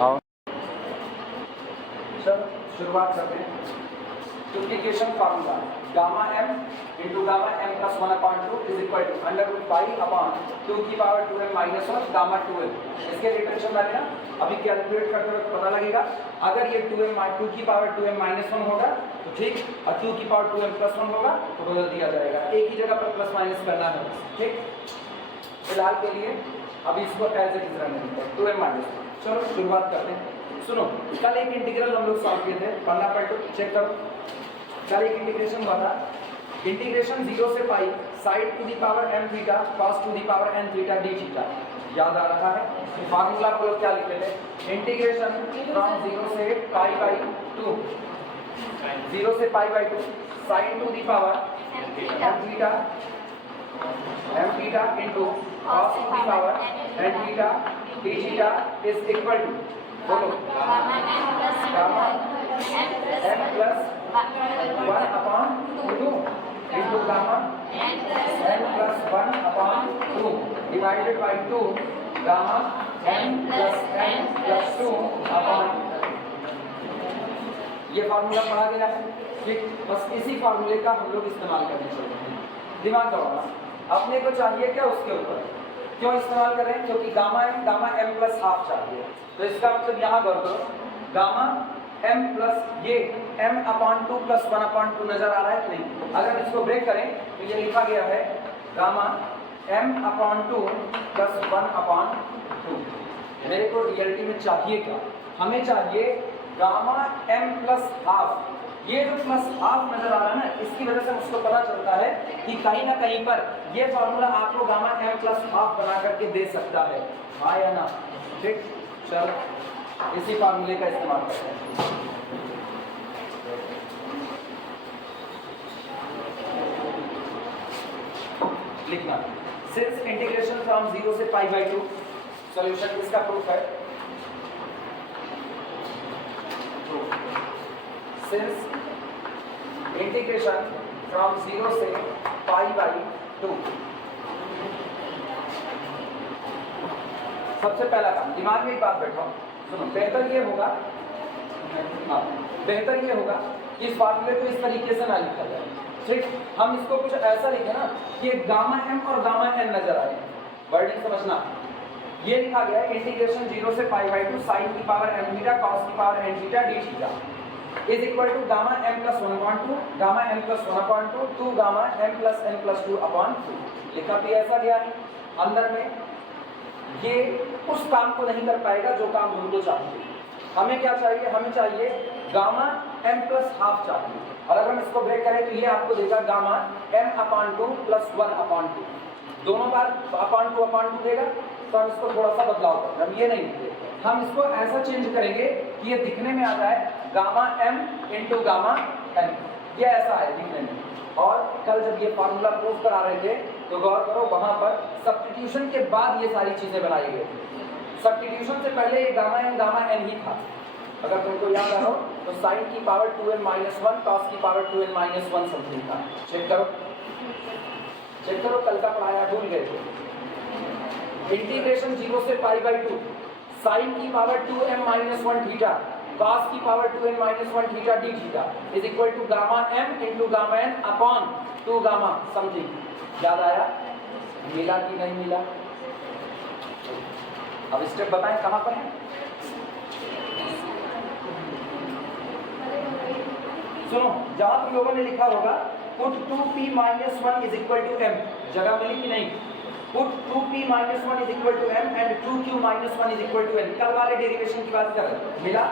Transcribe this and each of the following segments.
और चलो शुरुआत करते हैं। Integration formula gamma m into gamma m plus 1/2 is equal to under root pi upon 2 की power 2m minus 1 gamma 2m। इसके रिलेशन डाले ना, अभी कैलकुलेट करते वक्त पता लगेगा। अगर ये 2 की पावर 2m माइनस 1 होगा तो ठीक, और 2 की पावर 2m प्लस 1 होगा तो बदल दिया जाएगा, एक ही जगह पर प्लस माइनस करना है, ठीक। फिलहाल के लिए अभी इसको एज इट इज रहने देते हैं 2m माइनस 1। चलो शुरुआत करते हैं। सुनो, कल एक इंटीग्रल हम लोग सॉल्व किए थे, पढ़ना पलटो चेक करो। कल एक इंटीग्रेशन हुआ था, इंटीग्रेशन 0 से pi sine to the power m theta cos to the power n theta d theta. याद आ रहा है? फार्मूला को क्या लिखे थे? इंटीग्रेशन फ्रॉम 0 से पाई बाई 2, 0 से pi by 2 sine to the power m theta into cos to the power n theta d theta is equal to, बोलो, gamma m plus 1 upon 2 into gamma n plus 1 upon 2 divided by 2 gamma n plus 2 upon. ये formula पढ़ा गया है, ठीक। बस इसी फार्मूले का हम लोग इस्तेमाल करने चल रहे हैं। दिमाग लगाना, अपने को चाहिए क्या उसके ऊपर, क्यों इस्तेमाल कर रहे हैं? क्योंकि गामा m प्लस हाफ चाहिए, तो इसका मतलब यहाँ कर दो गामा m प्लस ये m अपॉन 2 प्लस 1 अपॉन 2 नजर आ रहा है कि नहीं? अगर इसको ब्रेक करें तो ये लिखा गया है gamma m upon 2 plus 1 upon 2। मेरे को रियलिटी में चाहिए क्या? हमें चाहिए गामा m प्लस हाफ। ये जो प्लस हाफ नजर आ रहा है ना, इसकी वजह से मुझको पता चलता है कि कहीं ना कहीं पर ये फॉर्मूला आपको गामा m प्लस हाफ बना करके दे सकता है, हाँ या ना? ठीक, चलो इसी फार्मूले का इस्तेमाल करते हैं। लिखना, सिंस इंटीग्रेशन फ्रॉम 0 से पाई बाई 2, सॉल्यूशन इसका प्रूफ है। सिंस इंटीग्रेशन फ्रॉम 0 से पाई बाई 2, सबसे पहला काम, दिमाग में एक बात बैठाओ, सुनो। बेहतर ये होगा कि इस फार्मूले को इस तरीके से ना लिखा जाए, ठीक। हम इसको कुछ ऐसा लिखे ना कि गामा m और गामा n नजर आए, वर्डिंग समझना। ये लिखा गया है इंटीग्रेशन 0 से पाई बाई 2 साइन की पावर m थीटा cos की power n theta d theta is equal to gamma m plus 1/2 gamma m plus 1/2 2 gamma m प्लस n प्लस 2 अपॉन 2। लिखा भी ऐसा गया है। अंदर में ये उस काम को नहीं कर पाएगा जो काम हमको चाहिए। हमें क्या चाहिए? हमें चाहिए गामा m प्लस हाफ चाहिए, और अगर हम इसको ब्रेक करें तो ये आपको देगा gamma m upon 2 plus 1 upon 2। दोनों बार अपॉन 2 देगा, तो हम इसको थोड़ा सा बदलाव करेंगे। हम ये नहीं लिखते, हम इसको ऐसा चेंज करेंगे कि ये दिखने में आ जाए gamma m into gamma n, ये ऐसा है दिखने में। और कल जब ये फार्मूला प्रूफ करा रहे थे तो गौर करो, वहां पर सब्स्टिट्यूशन के बाद ये सारी चीजें बनाई गई थी। सब्स्टिट्यूशन से पहले ये गामा n ही था। अगर तुमको याद आ रहा हो तो साइन की पावर 2n माइनस 1 cos की पावर 2n माइनस 1 समथिंग था। चेक करो, कल का पढ़ाया भूल गए थे। इंटीग्रेशन 0 से पाई बाई 2 साइन की power 2m minus 1 theta cos की power 2n minus 1 theta d theta is equal to gamma m into gamma n upon 2 gamma something. याद आया? मिला कि नहीं मिला? अब स्टेप बताएं कहां पर है। सुनो, जहां तुम लोगों ने लिखा होगा put 2p minus 1 is equal to m, जगह मिली कि नहीं? Put 2p minus 1 is equal to m and 2q minus 1 is equal to n। कल वाले डेरिवेशन की बात कर रहे, मिला?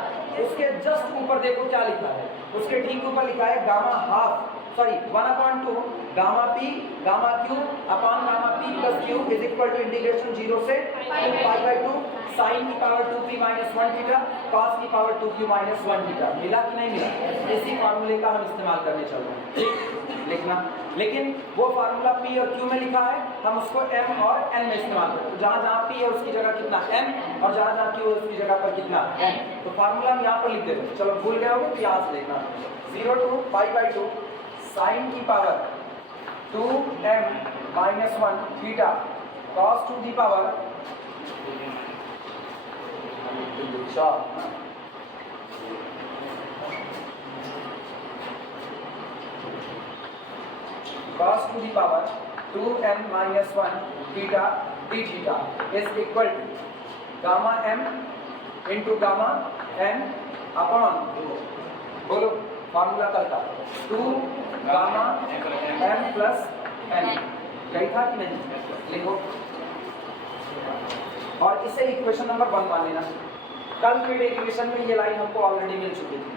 उसके जस्ट ऊपर देखो क्या लिखा है, उसके ठीक ऊपर लिखा है gamma half, sorry 1/2 gamma p gamma q upon gamma p plus q is equal to integration 0 से पाई बाई 2 साइन की power 2p minus 1 theta cos की पावर 2q माइनस 1 थीटा। मिला कि नहीं मिला? इसी फार्मूले का हम इस्तेमाल करने चल रहे हैं, ठीक। लिखना, लेकिन वो फार्मूला p और q में लिखा है, हम उसको m और n में इस्तेमाल करते हैं। जहां जहां p है उसकी जगह कितना m, और जहां जहां q है उसकी जगह पर कितना n। तो फार्मूला हम यहाँ पर लिख देते हैं। चलो भूल गए होगे तो यहाँ से देखना, 0 टू पाई बाई 2 साइन की power 2m minus 1 theta cos to the power दिशा cos to the power 2n minus 1 theta d theta is equal to gamma m into gamma n upon बोलो फॉर्मूला करता 2 gamma m प्लस n यही था कि नहीं? लिखो और इसे इक्वेशन नंबर 1 मान लेना। कल के डेरिवेशन में ये लाइन हमको ऑलरेडी मिल चुकी थी।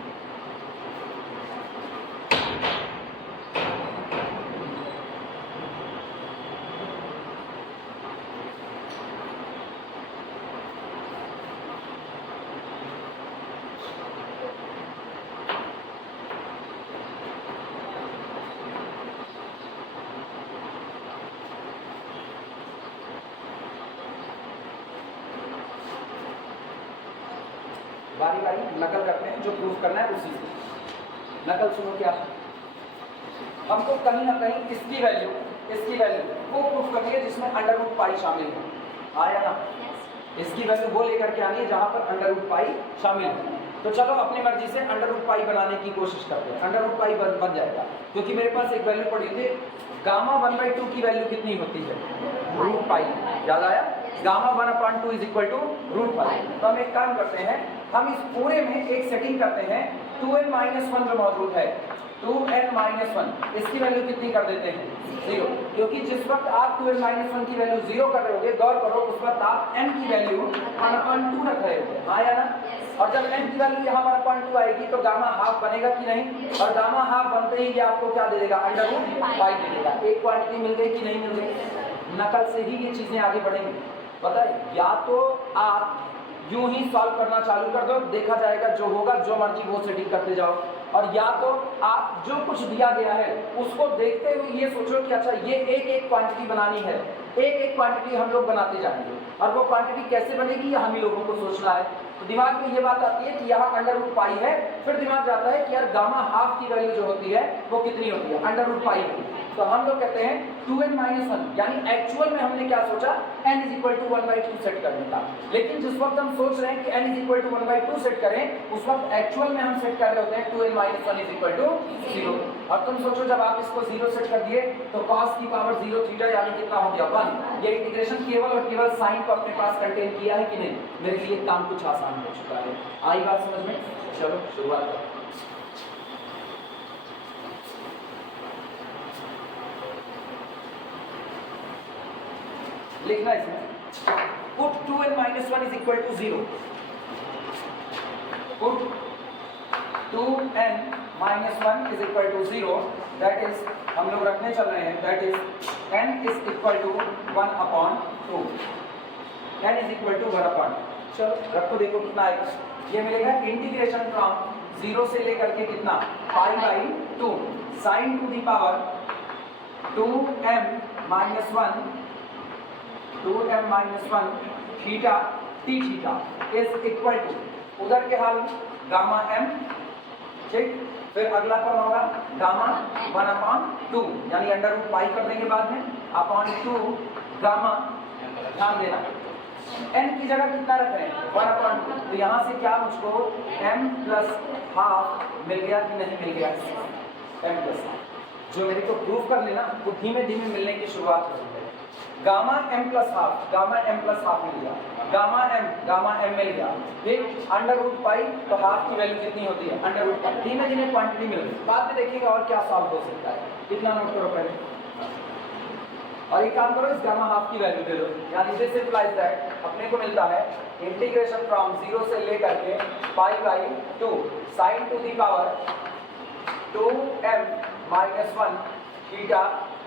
बारी बारी नकल करते हैं, जो प्रूफ करना है उसी से नकल। सुनो क्या, हमको कहीं ना कहीं इसकी वैल्यू वो प्रूफ करनी है जिसमें अंडर रूट पाई शामिल है। आया ना? इसकी वैल्यू वो लेकर के आनी है जहां पर अंडर रूट पाई शामिल है। तो चलो अपनी मर्जी से अंडर रूट पाई बनाने की कोशिश करते हैं। अंडर रूट पाई बन जाएगा क्योंकि मेरे पास एक वैल्यू पड़ी थी, गामा 1/2 की वैल्यू कितनी होती है? Root pi. याद आया? Gamma 1/2 is equal to root pi. तो हम एक काम करते हैं, हम इस पूरे में एक सेटिंग करते हैं 2n-1 जो मौजूद है, 2n-1 इसकी वैल्यू कितनी कर देते हैं? 0। क्योंकि जिस वक्त आप 2n-1 की वैल्यू 0 कर रहे होगे, गौर करो उस वक्त आप n की वैल्यू 1/2 रख रहे होगे। आया ना? और जब n की वैल्यू यहाँ 1/2 आएगी तो गामा हाफ बनेगा कि नहीं? और गामा हाफ बनते ही ये आपको क्या दे देगा? अंडर रूट पाई दे देगा। एक क्वांटिटी मिल गई कि नहीं मिल गई? नकल से ही ये चीजें आगे बढ़ेंगी। पता है, या तो आप यूं ही सॉल्व करना चालू कर दो, देखा जाएगा जो होगा, जो मर्जी वो सेटिंग करते जाओ, और या तो आप जो कुछ दिया गया है उसको देखते हुए ये सोचो कि अच्छा ये एक क्वांटिटी बनानी है, एक क्वांटिटी हम लोग बनाते जाएंगे, और वो क्वांटिटी कैसे बनेगी ये हम ही लोगों को सोचना है। तो दिमाग में ये बात आती है कि यहाँ अंडर रूट पाई है, फिर दिमाग जाता है कि यार गामा हाफ की वैल्यू जो होती है वो कितनी होती है? अंडर रूट पाई होती है। तो हम लोग कहते हैं 2n-1, यानी एक्चुअल में हमने क्या सोचा? n = 1/2 सेट करने का। लेकिन जिस वक्त हम सोच रहे हैं कि n = 1/2 सेट करें, उस वक्त एक्चुअल में हम सेट कर रहे होते हैं 2n-1 = 0। अब तुम सोचो जब आप इसको 0 सेट कर दिए तो cos की पावर 0 थीटा यानी कितना हो गया? 1। ये इंटीग्रेशन केवल और केवल साइन को अपने पास कंटेन किया है कि नहीं? मेरे लिए काम कुछ आसान हो चुका है। आई बात समझ में? चलो शुरुआत करो। लिखना इसमें put 2n-1 is equal to 0. Put 2n-1 is equal to 0. That is, हम लोग रखने चल रहे हैं, that is n is equal to 1/2. n is equal to 1/2. चलो रखो, देखो कितना आएगा। ये मिलेगा इंटीग्रेशन फ्रॉम 0 से लेकर के कितना? π/2 sin to the power 2m-1 theta t theta is equal to, उधर के हाल गामा m, ठीक। फिर अगला कौन होगा? गामा 1/2, यानी अंडर रूट पाई कर देंगे बाद में, अपॉन 2 गामा, ध्यान देना n की जगह कितना रख रहे हैं? 1/2। तो यहाँ से क्या मुझको m + ½ मिल गया कि नहीं मिल गया? m + ½ जो मेरे को प्रूफ कर लेना, वो धीमे धीमे मिलने की शुरुआत हो है। गामा m + ½ मिल गया, गामा m मिल गया, ठीक। अंडर रूट पाई तो हाफ की वैल्यू कितनी होती है? Under root pi. धीमे धीमे क्वांटिटी मिल गई, बाद में देखिएगा और क्या सॉल्व हो सकता है। कितना नोट करो पहले, और एक काम करो, इस गामा हाफ की वैल्यू दे दो, यानी दिस इंप्लाइज दैट अपने को मिलता है इंटीग्रेशन फ्रॉम 0 से लेकर के π/2 sin to the power 2m-1 theta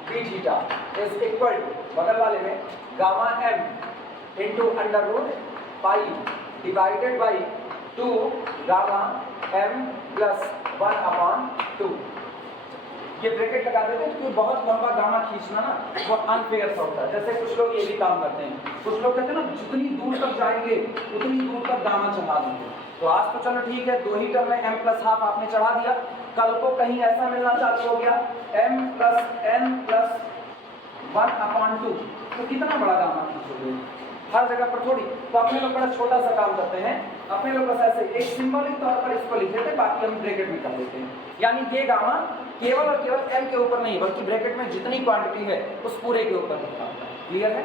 d theta is equal to, बगल वाले में gamma m into under root pi divided by 2 gamma m + 1/2। ये ब्रैकेट लगा देते हैं क्योंकि बहुत लंबा गामा खींचना ना वो अनफेयर सा होता है। जैसे कुछ लोग ये भी काम करते हैं, कुछ लोग कहते हैं ना जितनी दूर तक जाएंगे उतनी दूर तक गामा चढ़ा देंगे। तो आज तो चलो ठीक है, 2 ही टर्म में m + ½ आपने चढ़ा दिया, कल को कहीं ऐसा मिलना चालू हो गया m + n + 1/2, तो कितना बड़ा गामा खींचोगे? हर जगह पर थोड़ी। तो अपने लोग बड़ा छोटा सा काम करते हैं, अपने लोग बस ऐसे एक सिंबॉलिक तौर पर इसको लिख देते हैं, बाकी हम ब्रैकेट में कर देते हैं। यानी ये गामा केवल और केवल m के ऊपर नहीं बल्कि ब्रैकेट में जितनी क्वांटिटी है उस पूरे के ऊपर लिखा होता है। क्लियर है?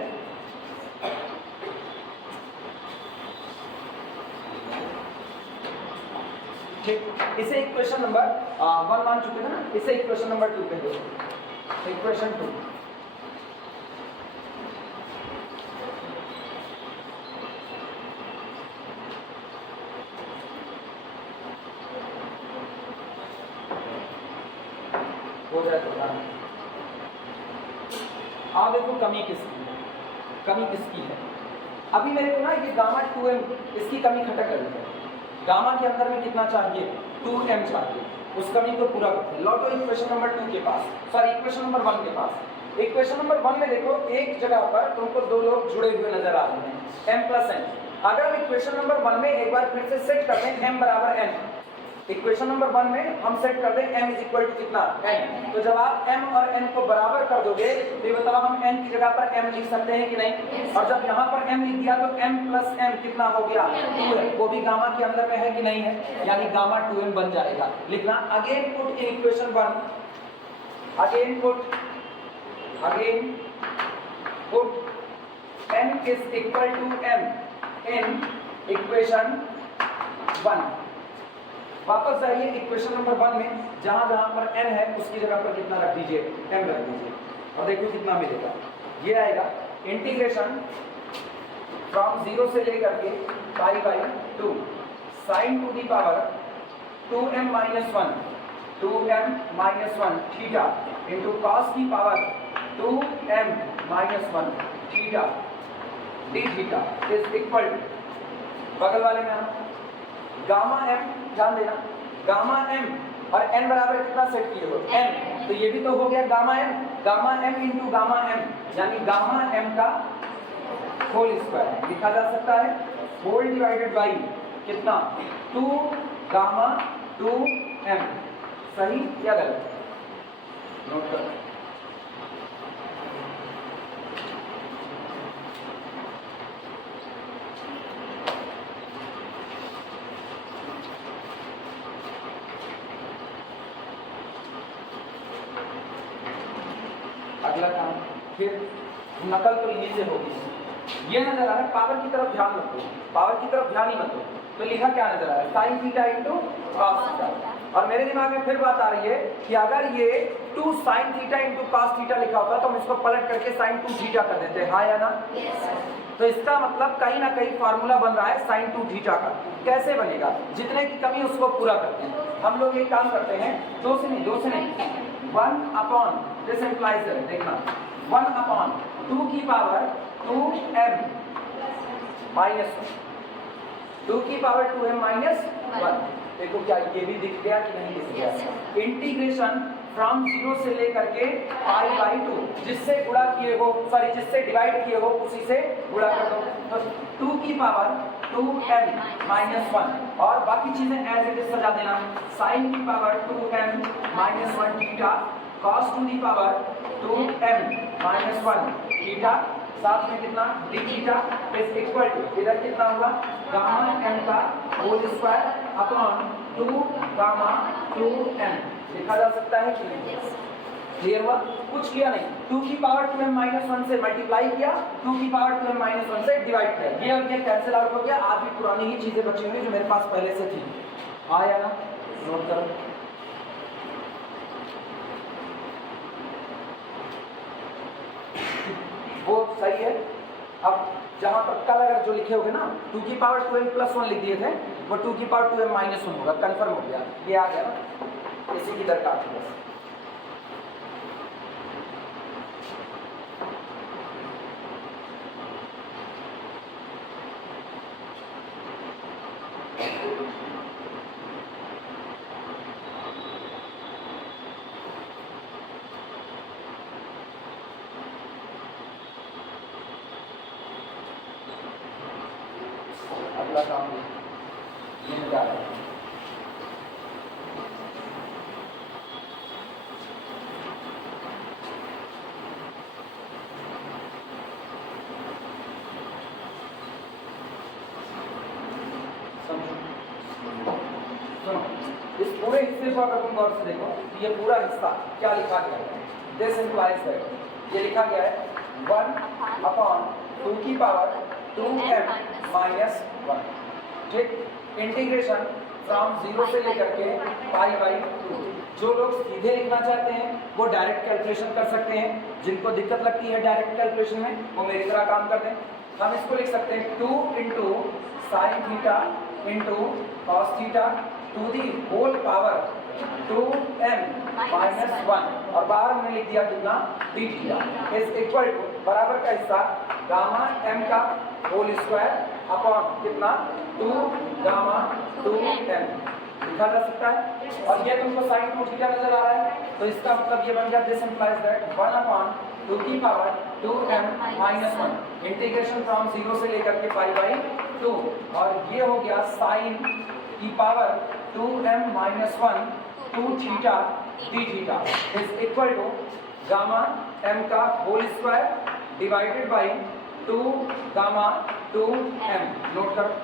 ठीक, इसे इक्वेशन नंबर 1 मान चुके हैं ना, इसे इक्वेशन नंबर 2 पे देखो। इक्वेशन 2 हो जाए तो बताना। आप देखो कमी किसकी है, कमी किसकी है। अभी मेरे को ना ये गामा 2m इसकी कमी खटक रही है। गामा के अंदर में कितना चाहिए? 2m चाहिए। उस कमी को पूरा करते हैं। लौटो इक्वेशन नंबर 2 के पास, सॉरी इक्वेशन नंबर 1 के पास। इक्वेशन नंबर 1 में देखो एक जगह पर तुमको दो लोग जुड़े हुए नजर आ रहे हैं, m प्लस n। अगर हम इक्वेशन नंबर 1 में एक बार फिर से सेट कर दें m बराबर n, इक्वेशन नंबर 1 में हम सेट कर दें m इज इक्वल टू कितना? n। तो जब आप m और n को बराबर कर दोगे तो ये बताओ हम n की जगह पर m लिख सकते हैं कि नहीं? और जब यहाँ पर m लिख दिया तो m प्लस m कितना हो गया? 2m। वो भी गामा के अंदर में है कि नहीं है? यानी गामा 2m बन जाएगा। लिखना again put in equation 1, again put n is equal to m in equation 1। वापस जाइए इक्वेशन नंबर 1 में, जहां जहां पर n है उसकी जगह पर कितना रख दीजिए? m रख दीजिए। और देखो कितना मिलेगा। ये आएगा इंटीग्रेशन फ्रॉम 0 से लेकर के pi by 2 sine to the power 2m minus 1 theta into cos की power 2m minus 1 theta d theta is equal बगल वाले में हम गामा m, ध्यान देना गामा m और n बराबर कितना सेट किए हो? m। तो ये भी तो हो गया gamma m into gamma m, यानी गामा m का होल स्क्वायर लिखा जा सकता है, होल डिवाइडेड बाई कितना? 2 गामा 2m। सही या गलत? नोट करो। अगला काम फिर नकल तो इन्हीं से होगी। ये नजर आ रहा है, पावर की तरफ ध्यान मत दो, पावर की तरफ ध्यान ही मत दो। तो लिखा क्या नजर आ रहा है? Sign theta into cos theta. और मेरे दिमाग में फिर बात आ रही है कि अगर ये 2 sign theta into cos theta लिखा होता तो हम इसको पलट करके साइन 2 थीटा कर देते, हाँ या ना? तो इसका मतलब कहीं ना कहीं फार्मूला बन रहा है साइन 2 थीटा का। कैसे बनेगा? जितने की कमी उसको पूरा करते हैं हम लोग। एक काम करते हैं, दो से नहीं 1 अपॉन दिस इंप्लाइज देखना 1 अपॉन 2 की पावर 2m माइनस 2 की पावर 2m माइनस 1। देखो क्या ये भी दिख गया कि नहीं दिख गया? इंटीग्रेशन फ्रॉम 0 से लेकर के पाई बाई 2, जिससे गुणा किए हो, सॉरी जिससे डिवाइड किए हो उसी से गुणा कर दो। तो 2 की पावर 2m माइनस 1 और बाकी चीजें एज इट इज सजा देना। साइन की power 2m minus 1 theta, cos to the power 2m minus 1 theta, साथ में कितना? D theta is equal to इधर कितना होगा? गामा m का whole square upon 2 gamma 2m लिखा जा सकता है कि नहीं? क्लियर हुआ? कुछ किया नहीं, 2 की पावर 2m माइनस 1 से मल्टीप्लाई किया, 2 की पावर 2m माइनस 1 से डिवाइड किया। ये और ये कैंसिल आउट हो गया। आज भी पुरानी ही चीजें बची हुई जो मेरे पास पहले से थी, हाँ या ना? नोट करो। वो सही है। अब जहां पर कल अगर जो लिखे होगे ना 2 की पावर 2m प्लस 1 लिख दिए थे, वो 2 की पावर 2m माइनस 1 होगा। कंफर्म हो गया, ये आ गया ना? इसी की दरकार थी बस। अगला काम ये मजा आ रहा है। देखो, अगर तुम गौर से देखो तो ये पूरा हिस्सा क्या लिखा गया है, दिस इंप्लाइज दैट ये लिखा गया है 1 अपॉन 2 की पावर 2m माइनस 1, ठीक। इंटीग्रेशन फ्रॉम 0 से लेकर के पाई बाई 2। जो लोग सीधे लिखना चाहते हैं वो डायरेक्ट कैलकुलेशन कर सकते हैं, जिनको दिक्कत लगती है डायरेक्ट कैलकुलेशन में वो मेरी तरह काम कर दें। हम इसको लिख सकते हैं 2 into sine theta into cos theta to the whole power 2m minus 1, और बाहर हमने लिख दिया कितना d theta is equal to बराबर का हिस्सा गामा m का होल स्क्वायर अपॉन कितना 2 गामा 2m लिखा जा सकता है। और ये तुमको साइन 2 थीटा नजर आ रहा है, तो इसका मतलब ये बन गया दिस इंप्लाइज दैट 1 अपॉन 2 की power 2m minus 1 integration from 0 से लेकर के पाई बाई 2, और ये हो गया साइन की power 2m minus 1 2 theta d theta is equal to gamma m का whole square divided by 2 gamma 2m। Note करो।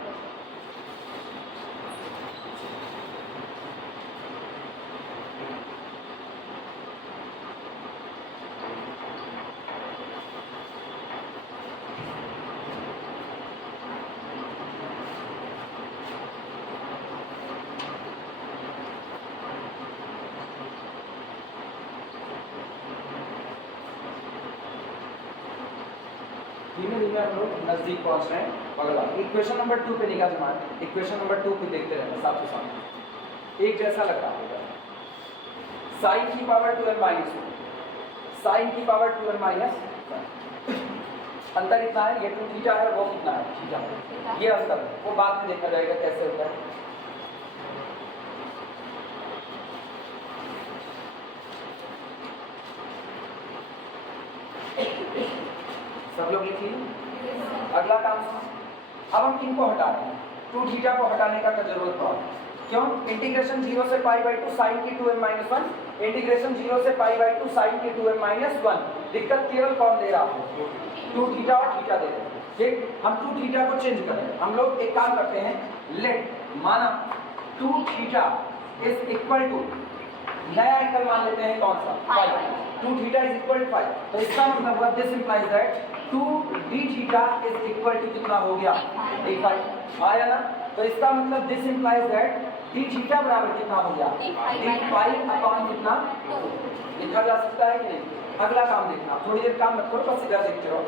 धीमे धीमे हम लोग नजदीक पहुंच रहे हैं। अगला इक्वेशन नंबर 2 पे निगाह जमाएं। इक्वेशन नंबर 2 को देखते रहना साथ ही साथ, एक जैसा लग रहा होगा। साइन की पावर 2m माइनस 1, साइन की पावर 2m माइनस 1, अंतर कितना है, ये 2 थीटा है, वो कितना है थीटा, ये अंतर वो बाद में देखा जाएगा कैसे होता है। सब लोग लिखिए। अगला काम सुनो, अब हम किनको हटा रहे हैं, 2 थीटा को हटाने का जरूरत पड़ा। क्यों? इंटीग्रेशन 0 से पाई बाई 2 साइन की 2m माइनस 1, इंटीग्रेशन 0 से पाई बाई 2 साइन की 2m माइनस 1। दिक्कत केवल कौन दे रहा है, 2 थीटा और थीटा दे रहे हैं, ठीक। हम 2 थीटा को चेंज करें, हम लोग एक काम करते हैं, लेट माना 2 थीटा इज इक्वल टू नया एंगल मान लेते हैं कौन सा 5, 2 थीटा इज इक्वल टू 5, तो इसका मतलब हुआ this implies that 2 d theta is equal to कितना हो गया d5, आया ना। तो इसका मतलब this implies that d theta बराबर कितना हो गया d5 अपॉन कितना 2 लिखा जा सकता है कि नहीं। अगला काम देखना, थोड़ी देर काम मत करो, बस इधर देखते रहो।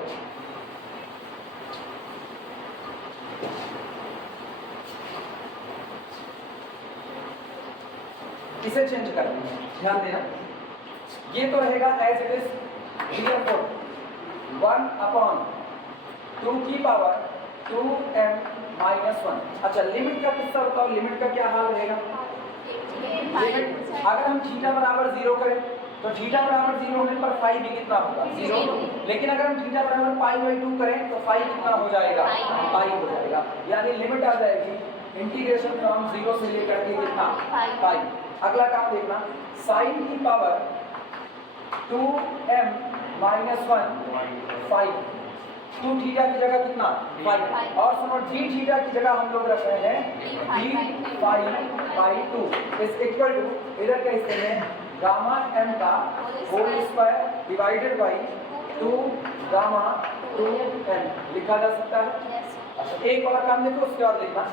इसे चेंज कर देंगे, ध्यान देना, ये तो रहेगा as it is real for 1 upon 2 की पावर 2m माइनस 1। अच्छा, लिमिट का किस्सा बताओ, लिमिट का क्या हाल रहेगा। लिमिट अगर हम थीटा बराबर 0 करें तो थीटा बराबर 0 होने पर फाई भी कितना होगा 0, लेकिन अगर हम थीटा बराबर पाई बाई 2 करें तो फाई कितना हो जाएगा पाई हो जाएगा, यानी लिमिट आ जाएगी इंटीग्रेशन फ्रॉम 0 से लेकर के कितना पाई। अगला काम देखना, साइन की पावर 2m माइनस 1 5, 2 थीटा की जगह कितना 5, और सुनो d थीटा की जगह हम लोग रख रहे हैं d phi by 2 is equal to इधर के हिस्से में गामा m का whole square divided by 2 gamma 2m लिखा जा सकता है। अच्छा, एक और काम देखो, उसके बाद देखना,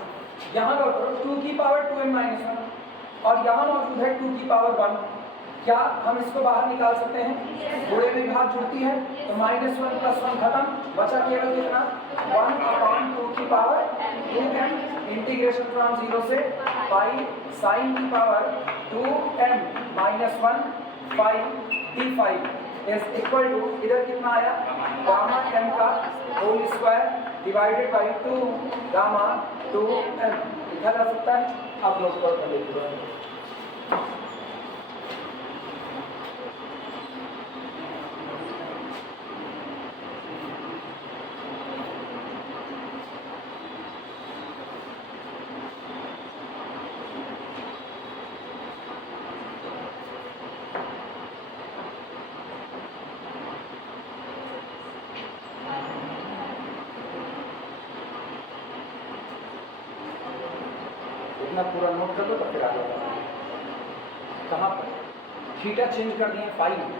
यहाँ का 2 की पावर 2m माइनस 1 और यहाँ मौजूद है 2 की पावर 1। क्या हम इसको बाहर निकाल सकते हैं, पूरे में घात जुड़ती है तो माइनस 1 प्लस 1 खत्म, बचा केवल कितना 1 अपॉन 2 की पावर 2m इंटीग्रेशन फ्रॉम 0 से पाई साइन की power 2m minus 1 5 d5 is equal to इधर कितना आया गामा m का whole square divided by 2 gamma 2m लिखा जा सकता है। आप लोग कर लीजिए। इतना पूरा नोट कर लो तो फिर आगे बढ़ो। कहाँ पर थीटा चेंज कर दिए फाई में,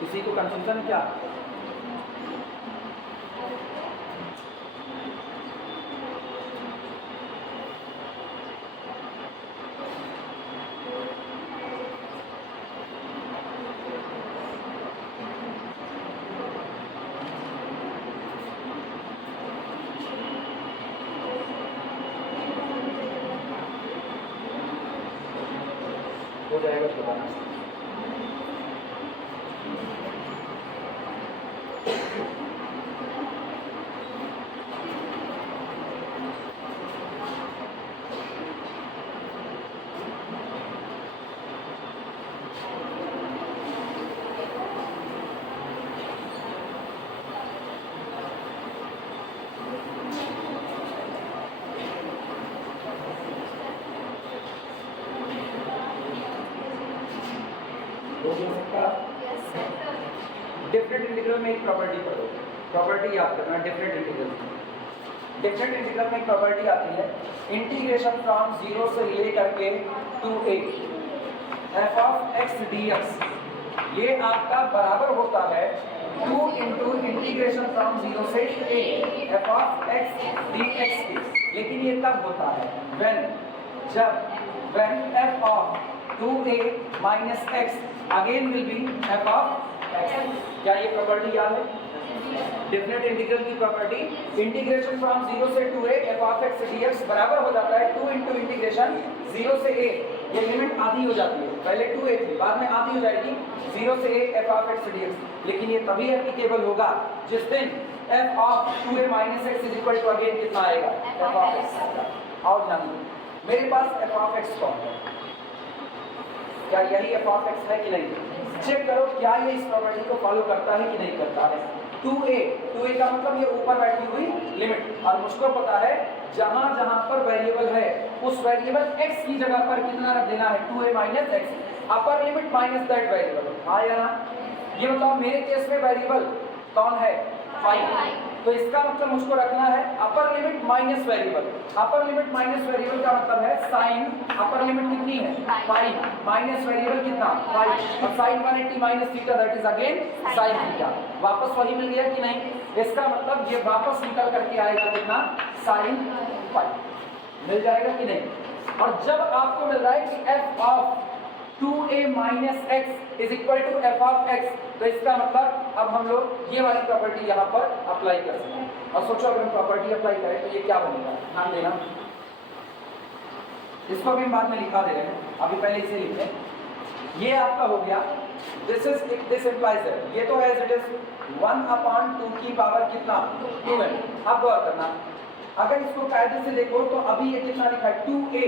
किसी को कंफ्यूजन क्या? हो जाएगा तो बताना। डिफरेंट इंटीग्रल में एक प्रॉपर्टी पढ़ो, प्रॉपर्टी याद करना। डिफरेंट इंटीग्रल में एक प्रॉपर्टी आती है, इंटीग्रेशन फ्रॉम 0 से ले करके to a f of x dx, ये आपका बराबर होता है 2 इंटू इंटीग्रेशन फ्रॉम 0 से a f of x dx के। लेकिन ये कब होता है? when f of 2a minus x again will be f of x। क्या ये प्रॉपर्टी याद है? डिफरेंट इंटीग्रल की प्रॉपर्टी, इंटीग्रेशन फ्रॉम 0 से 2a f of x dx बराबर हो जाता है 2 इंटू इंटीग्रेशन 0 से a, ये लिमिट आधी हो जाती है, पहले 2a थी बाद में आधी हो जाएगी 0 से a f of x dx। लेकिन ये तभी एप्लीकेबल होगा जिस दिन f of 2a minus x is equal to again कितना आएगा? f of x। और ध्यान दो, मेरे पास f of x कौन है? क्या यही f of x है कि नहीं? चेक करो क्या ये इस प्रॉपर्टी को फॉलो करता है कि नहीं करता है। 2a का मतलब ये ऊपर बैठी हुई लिमिट, और मुझको पता है जहां जहां पर वेरिएबल है उस वेरिएबल x की जगह पर कितना रख देना है? 2a minus x, upper limit minus that variable. हाँ या ना? ये बताओ मेरे केस में वेरिएबल कौन है? 5। तो इसका मतलब मुझको रखना है upper limit minus variable. Upper limit minus variable का मतलब है साइन, अपर लिमिट कितनी है? 5 माइनस वेरिएबल कितना? 5, और sine 180 minus theta that is again sine theta. वापस वही मिल गया कि नहीं? इसका मतलब ये वापस निकल करके आएगा कितना? साइन 5 मिल जाएगा कि नहीं? और जब आपको मिल रहा है कि f of 2a minus X is equal to f of x, तो इसका मतलब अब हम लोग ये वाली प्रॉपर्टी यहाँ पर अप्लाई कर सकते हैं। और सोचो अगर हम प्रॉपर्टी अप्लाई करें तो ये क्या बनेगा? ध्यान देना, इसको भी हम बाद में लिखा दे रहे हैं, अभी पहले इसे लिखते हैं। ये आपका हो गया, दिस इम्प्लाइज दैट, ये तो एज इट इज 1/2 की पावर कितना? 2n। अब गौर करना, अगर इसको कायदे से देखो तो अभी ये कितना लिखा है? 2a।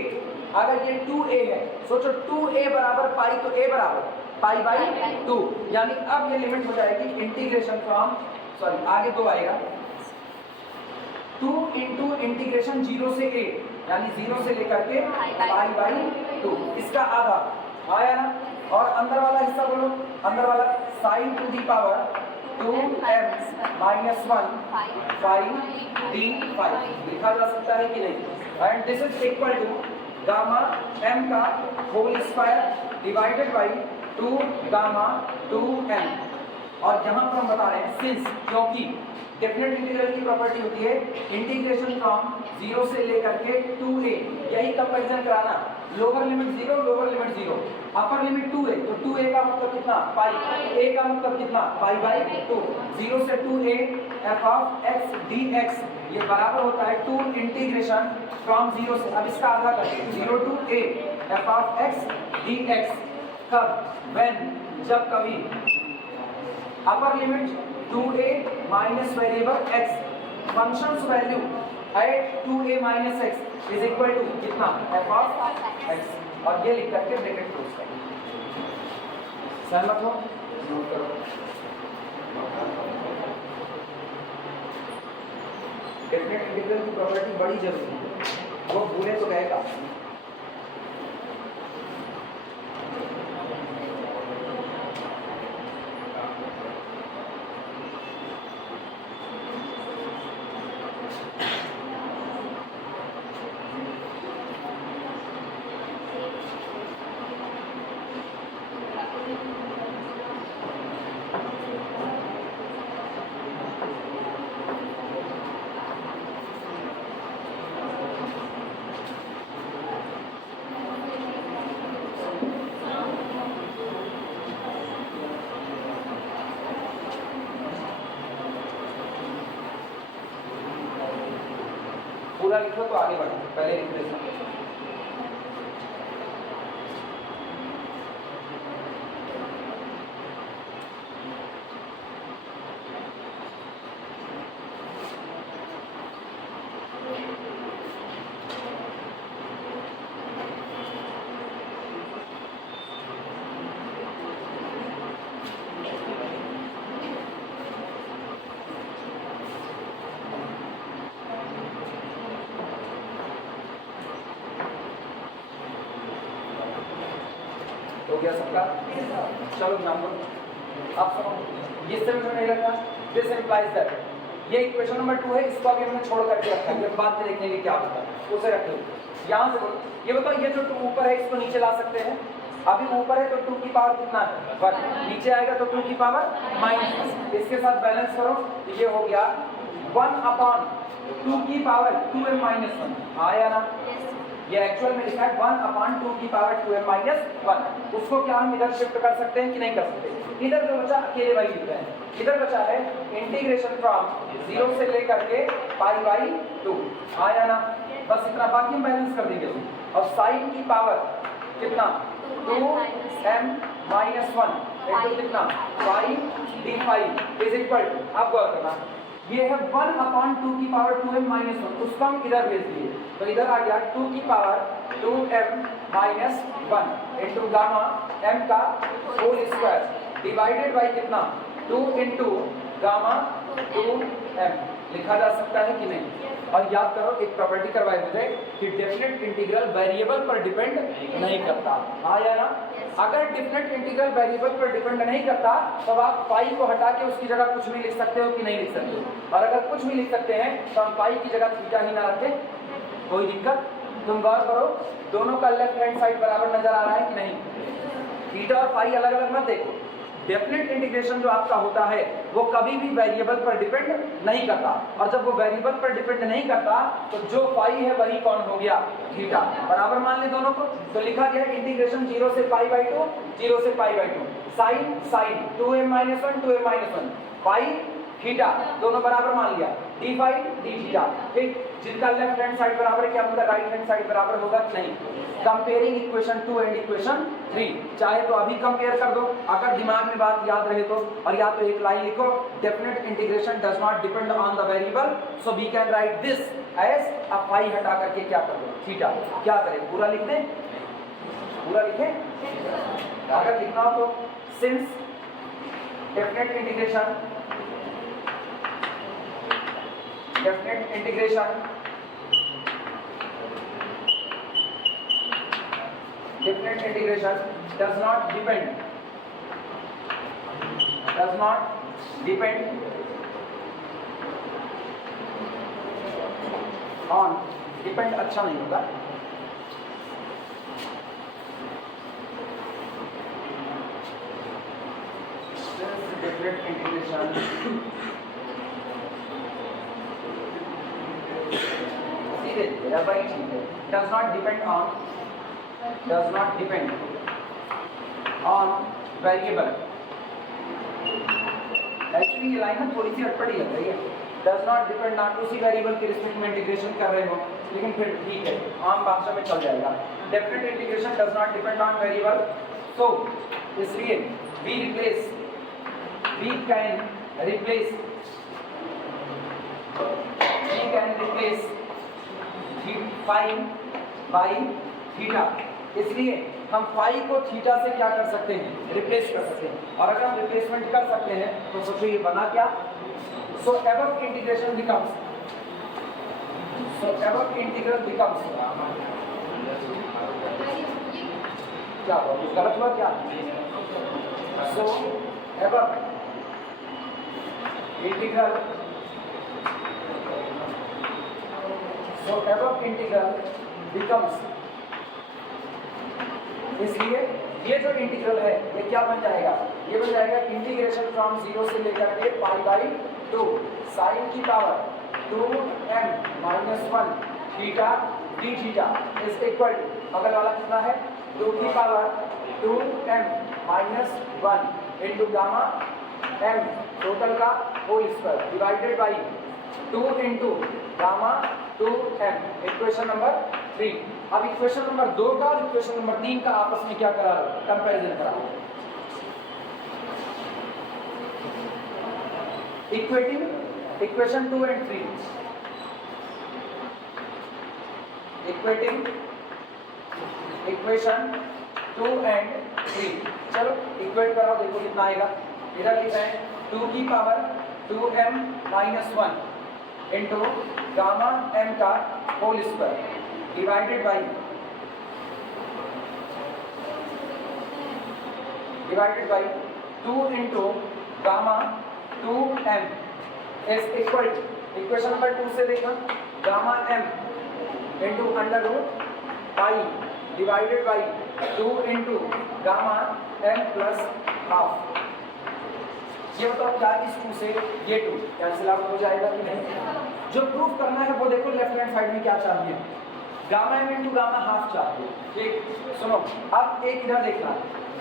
अगर ये 2a है, सोचो 2a बराबर पाई, तो a बराबर पाई बाई 2, यानी अब ये लिमिट हो जाएगी इंटीग्रेशन फ्रॉम, सॉरी आगे 2 आएगा, 2 इंटू इंटीग्रेशन 0 से a, यानी 0 से लेकर के पाई बाई 2, इसका आधा आया ना? और अंदर वाला हिस्सा बोलो, अंदर वाला sine to the power 2m minus 1 5 d5 लिखा जा सकता है कि नहीं? And this is equal to gamma m का whole square divided by 2 gamma 2n। और यहाँ पर हम बता रहे हैं सिंस, क्योंकि डेफिनेट इंटीग्रल की प्रॉपर्टी होती है इंटीग्रेशन फ्रॉम 0 से लेकर के 2a, यही कंपैरिजन कराना, लोअर लिमिट 0 लोअर लिमिट 0, अपर लिमिट 2a, तो 2a का मतलब कितना? पाई, a का मतलब कितना? पाई बाई 2, 0 से 2a f of x dx, ये बराबर होता है 2 इंटीग्रेशन फ्रॉम 0 से, अब इसका आधा करें 0 to a f of x dx। कब? when, जब कभी upper limit 2a minus variable x, functions value at 2a minus x is equal to कितना? f ऑफ x, और ये लिख करके ब्रैकेट क्लोज करें। सहमत हो? नोट करो। डेफिनेट इंटीग्रल की प्रॉपर्टी बड़ी जरूरी है, वो भूले तो गए काम। पूरा लिखो तो आगे बढ़ो, पहले रिप्लेस हो गया सबका। चलो नंबर आप सुनो, ये समझ में नहीं लगा, दिस इंप्लाइज दैट ये इक्वेशन नंबर 2 है, इसको अभी हमने छोड़ करके रखा है, बाद में देखेंगे क्या होता है, उसे रख लो। यहाँ से बोलो, ये बताओ ये जो 2 ऊपर है इसको नीचे ला सकते हैं, अभी ऊपर है तो 2 की पावर कितना है 1, नीचे आएगा तो 2 की पावर -1, इसके साथ बैलेंस करो तो ये हो गया 1/2 की पावर 2m-1 आया ना, ये एक्चुअल में लिखा है 1/2 की पावर 2m-1, उसको क्या हम इधर शिफ्ट कर सकते हैं कि नहीं कर सकते, इधर जो बचा अकेले वही लिख रहे हैं, इधर बचा है इंटीग्रेशन फ्रॉम 0 से लेकर के π/2 आया ना, बस इतना, बाकी हम बैलेंस कर देंगे। और साइन की पावर कितना 2m-1 into कितना 5d5 इज इक्वल टू, अब गौर करना ये है 1/2 की पावर 2m-1, उसको हम इधर भेज दिए तो इधर आ गया 2 की power 2m-1 into gamma m का होल स्क्वायर डिवाइडेड बाई कितना 2 इंटू गामा 2m, लिखा जा सकता है कि नहीं। और याद करो एक प्रॉपर्टी करवाए मुझे कि डेफिनेट इंटीग्रल वेरिएबल पर डिपेंड नहीं करता, आया ना, अगर डेफिनेट इंटीग्रल वेरिएबल पर डिपेंड नहीं करता तब आप पाई को हटा के उसकी जगह कुछ भी लिख सकते हो कि नहीं लिख सकते, और अगर कुछ भी लिख सकते हैं तो हम पाई की जगह थीटा ही ना रखें, कोई दिक्कत। तुम गौर करो दोनों का लेफ्ट हैंड साइड बराबर नजर आ रहा है कि नहीं, थीटा और पाई अलग अलग मत देखो, डेफिनेट इंटीग्रेशन जो आपका होता है वो कभी भी वेरिएबल पर डिपेंड नहीं करता, और जब वो वेरिएबल पर डिपेंड नहीं करता तो जो पाई है वही कौन हो गया थीटा, बराबर मान ले दोनों को। तो लिखा गया इंटीग्रेशन 0 से π/2 0 से π/2 साइन 2m-1 2m-1 पाई थीटा दोनों बराबर मान लिया, d5 d थीटा, ठीक, जिनका लेफ्ट हैंड साइड बराबर है क्या उनका राइट हैंड साइड बराबर होगा कि नहीं। कंपेयरिंग इक्वेशन 2 एंड इक्वेशन 3, चाहे तो अभी कंपेयर कर दो अगर दिमाग में बात याद रहे तो, और या तो एक लाइन लिखो definite integration does not depend on the variable so we can write this as a pi हटा करके क्या कर दो थीटा, क्या करें पूरा लिख दें, पूरा लिखें, अगर लिखना हो तो since definite integration does not depend on, depend अच्छा नहीं होगा, definite integration does not depend on variable, actually ये लाइन थोड़ी सी अटपटी लग रही है, डज नॉट डिपेंड ऑन उसी वेरिएबल के रिस्पेक्ट में इंटीग्रेशन कर रहे हो, लेकिन फिर ठीक है आम भाषा में चल जाएगा। Definite integration does not depend on variable, so इसलिए we can replace phi by theta, इसलिए हम फाई को थीटा से क्या कर सकते हैं रिप्लेस कर सकते हैं, और अगर हम रिप्लेसमेंट कर सकते हैं तो सोचो ये बना क्या, सो एबव इंटीग्रेशन बिकम्स क्या गलत हुआ क्या, सो एबव इंटीग्रल बिकम्स, इसलिए ये जो इंटीग्रल है ये क्या बन जाएगा, ये बन जाएगा इंटीग्रेशन फ्रॉम 0 से लेकर के π/2 साइन की power 2m-1 theta d theta is equal to, अगल वाला कितना है 2 की power 2m-1 into gamma m total का whole square divided by 2 into gamma 2m, equation number 3। अब इक्वेशन नंबर 2 का और इक्वेशन नंबर 3 का आपस में क्या करा, कंपैरिजन करा, equating equation 2 and 3, equating equation 2 and 3। चलो इक्वेट कराओ, देखो कितना आएगा। इधर लिखा है 2 की power 2m minus 1 into gamma m का whole square divided by 2 into gamma 2m is equal, equation number 2 से देखा, gamma m into under root pi divided by 2 into gamma m plus half. ये बताओ क्या इस 2 से ये 2 कैंसिल आउट हो जाएगा कि नहीं? जो प्रूफ करना है वो देखो लेफ्ट हैंड साइड में क्या चाहिए, gamma m into gamma half चाहिए। ठीक, सुनो अब एक इधर देखना,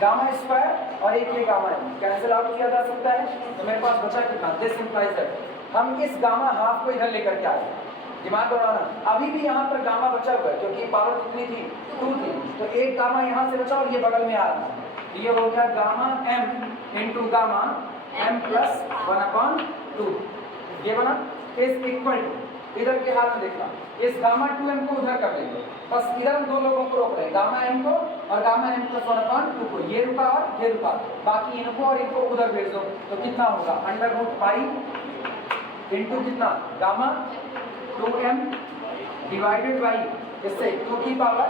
गामा स्क्वायर और एक ये गामा m कैंसिल आउट किया जा सकता है, तो मेरे पास बचा कितना, दिस इंप्लाइज दैट हम इस गामा हाफ को इधर लेकर के आए। दिमाग दौड़ाना, अभी भी यहाँ पर गामा बचा हुआ है क्योंकि पावर कितनी थी, 2 थी, तो एक गामा यहाँ से बचा और ये बगल में आ रहा है, तो ये हो गया gamma m into gamma m plus 1/2। ये बना इज इक्वल टू, इधर के हाथ में देखना, इस गामा 2m को उधर कर लेंगे, बस इधर हम दो लोगों को रोक रहे हैं, गामा m को और गामा m प्लस 1/2 को, ये रुका और ये रुका, बाकी इनको और इनको उधर भेज दो, तो कितना होगा अंडर रूट पाई इंटू कितना गामा 2m डिवाइडेड बाई इससे 2 की पावर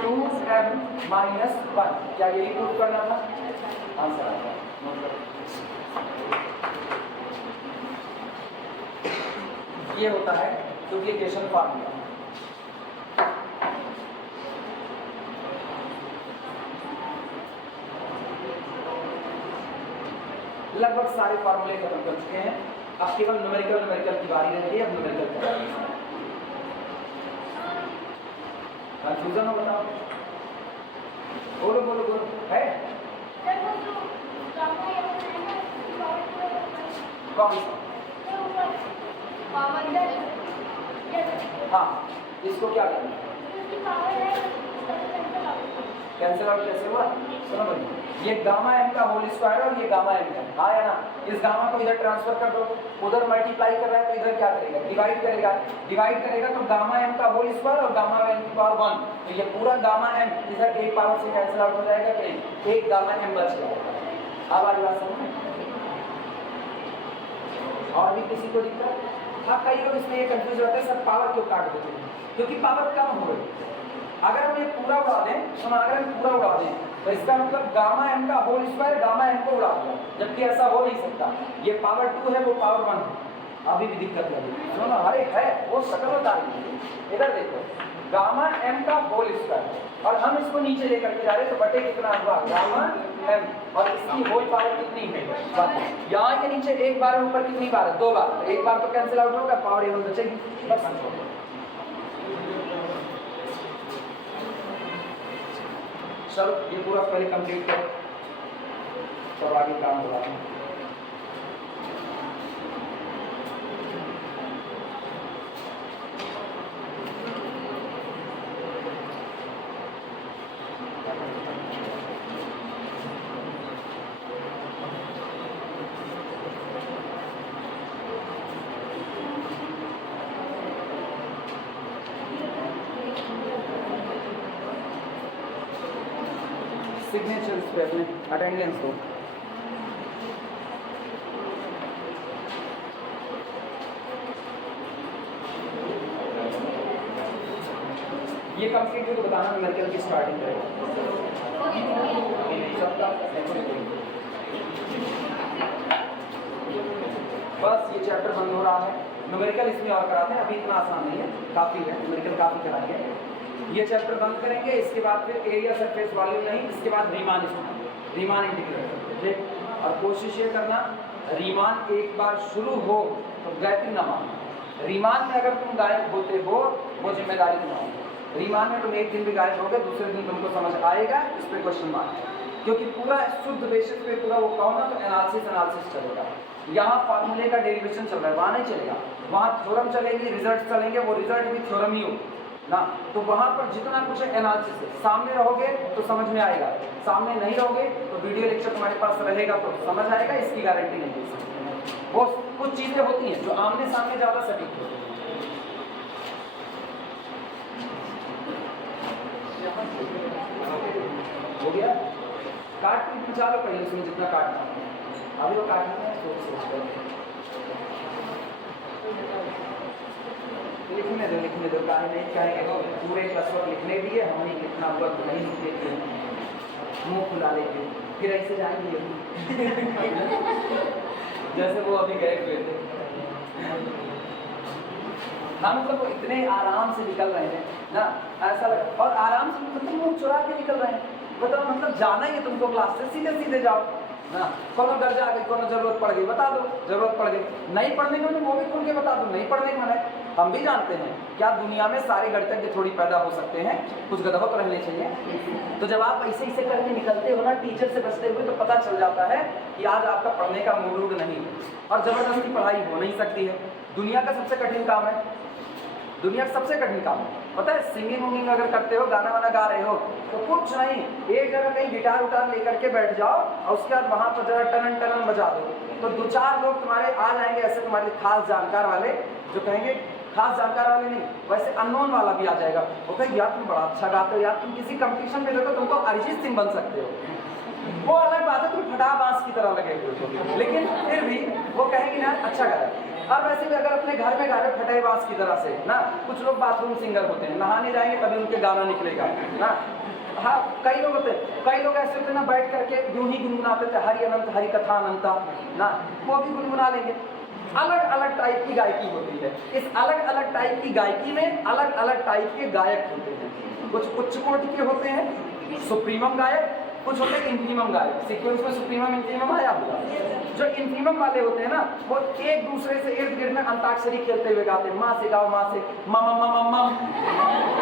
2m माइनस 1। क्या यही प्रूफ करना था? आंसर आता है, ये होता है डुप्लीकेशन फार्मूला। लगभग सारे फार्मूले खत्म कर चुके हैं, अब केवल न्यूमेरिकल की बारी रहती है। अब न्यूमेरिकल कंफ्यूजन हो, बताओ, बोलो बोलो बोलो, है कौन सा? हाँ, इसको क्या करना, कैंसिल आउट कैसे हुआ? सुनो भाई, ये गामा m का होल स्क्वायर और ये गामा m का, हाँ या ना, इस गामा को इधर ट्रांसफर कर दो, उधर मल्टीप्लाई कर रहा है तो इधर क्या करेगा, डिवाइड करेगा, डिवाइड करेगा तो गामा m का होल स्क्वायर और गामा m की पावर 1, तो ये पूरा गामा m इधर एक पावर से कैंसिल आउट हो जाएगा कि नहीं, एक गामा m बच जाएगा। अब आज बात समझ, और भी किसी को दिक्कत? हाँ, कई लोग इसमें ये कंफ्यूज होते हैं, सर पावर क्यों काट देते हैं, क्योंकि पावर कम हो गई। अगर हम ये पूरा उड़ा दें, सुनो, अगर हम पूरा उड़ा दें तो इसका मतलब गामा m का होल स्क्वायर गामा m को उड़ा दिया, जबकि ऐसा हो नहीं सकता, ये पावर 2 है वो पावर 1 है, अभी भी दिक्कत लगी। सुनो, अरे है वो सकल बता रही है, इधर देखो, गामा m का होल स्क्वायर और हम इसको नीचे लेकर के जा रहे हैं, तो बटे कितना हुआ गामा m, और इसकी होल पावर कितनी है, यहाँ के नीचे एक बार ऊपर कितनी बार है, 2 बार, एक बार तो कैंसिल आउट होगा, पावर एवन बचेगी बस। चलो ये पूरा पहले कंप्लीट करो, तो आगे काम होगा। सिग्नेचर पे अपने अटेंडेंस दो। ये कंप्लीट हो तो बताना न्यूमेरिकल की स्टार्टिंग करें। बस ये चैप्टर बंद हो रहा है, न्यूमेरिकल इसमें और कराते हैं, अभी इतना आसान नहीं है, काफ़ी है न्यूमेरिकल, काफ़ी कराएंगे। ये चैप्टर बंद करेंगे, इसके बाद फिर एरिया सरफेस वॉल्यूम नहीं, इसके बाद रीमान इंटीग्रल, ठीक। और कोशिश ये करना रीमान एक बार शुरू हो तो गैपिंग ना मारना। रीमान में अगर तुम गायब होते हो वो जिम्मेदारी तुम्हारी, रीमान में तुम एक दिन भी गायब हो गए, दूसरे दिन तुमको समझ आएगा, इस पर क्वेश्चन मार्क है, क्योंकि पूरा शुद्ध बेसिस पे पूरा वो कहो ना तो एनालिसिस चलेगा। यहाँ फार्मूले का डेरिवेशन चल रहा है, वहाँ नहीं चलेगा, वहाँ थ्योरम चलेगी, रिजल्ट चलेंगे, वो रिजल्ट भी थ्योरम ही हो ना। तो वहाँ पर जितना कुछ एनालिसिस है, सामने रहोगे तो समझ में आएगा, सामने नहीं रहोगे तो वीडियो लेक्चर तुम्हारे पास रहेगा तो समझ आएगा, इसकी गारंटी नहीं दे सकते। वो कुछ चीज़ें होती हैं जो आमने सामने ज़्यादा सटीक होती हैं। हो गया, काट के बचा लो पहले, उसमें जितना काटना है अभी वो काटना है, सोच कर लिखने दो कहा नहीं कहेंगे पूरे कसवट लिखने दिए, हम नहीं लिखना हुआ तो नहीं लिखते, मुंह खुला लेंगे फिर ऐसे जाएंगे जैसे वो अभी गए हुए थे। हम मतलब इतने आराम से निकल रहे हैं ना, ऐसा लग, और आराम से मतलब मुंह चुरा के निकल रहे हैं, बताओ मतलब जाना ही है तुमको क्लास से, सीधे सीधे जाओ ना। कोनो घर जा गई, कोनो जरूरत पड़ गई बता दो, जरूरत पड़ गई, नहीं पढ़ने के वो भी खुल के बता दो, नहीं पढ़ने के मन है। हम भी जानते हैं क्या दुनिया में सारे गणितज्ञ थोड़ी पैदा हो सकते हैं, कुछ गधों तो रहने चाहिए। तो जब आप ऐसे ऐसे करके निकलते हो ना टीचर से बचते हुए, तो पता चल जाता है कि आज आपका पढ़ने का मूड नहीं है, और जबरदस्ती पढ़ाई हो नहीं सकती है। दुनिया का सबसे कठिन काम है, दुनिया का सबसे कठिन काम है पता है, सिंगिंग वुंगिंग अगर करते हो, गाना वाना गा रहे हो तो कुछ नहीं, एक जगह कहीं गिटार उटार लेकर के बैठ जाओ और उसके बाद वहाँ पर जरा टनन टनन बजा दो, तो दो चार लोग तुम्हारे आ जाएंगे ऐसे, तुम्हारे खास जानकार वाले, जो कहेंगे खास जानकार वाले नहीं, वैसे अननोन वाला भी आ जाएगा, वो कहेंगे यार तुम बड़ा अच्छा गाते हो, यार तुम किसी कंपटीशन में देखो तुम तो अरिजीत सिंह बन सकते हो। वो अलग बात है, तुम फटा बांस की तरह लगे हुए, लेकिन फिर भी वो कहेंगे ना अच्छा गाया। और वैसे भी अगर अपने घर में गा रहे फटे बांस की तरह से ना, कुछ लोग बाथरूम सिंगर होते हैं, नहाने जाएंगे तभी उनके गाना निकलेगा ना। हाँ कई लोग होते हैं, कई लोग ऐसे होते ना बैठ करके यूं ही गुनगुनाते थे, हरि अनंत हरि कथा अनंता ना, वो भी गुनगुना लेंगे। अलग अलग टाइप की गायकी होती है, इस अलग अलग टाइप की गायकी में अलग अलग टाइप के गायक होते हैं, कुछ उच्च कोटि के होते हैं सुप्रीमम गायक, कुछ होते हैं इंफीमम गायक, सीक्वेंस में सुप्रीमम इंफीमम आया होगा। जो इंफीमम वाले होते हैं ना, वो एक दूसरे से इर्द गिर्द में अंताक्षरी खेलते हुए गाते हैं, माँ से गाओ माँ से, मम मम मम मम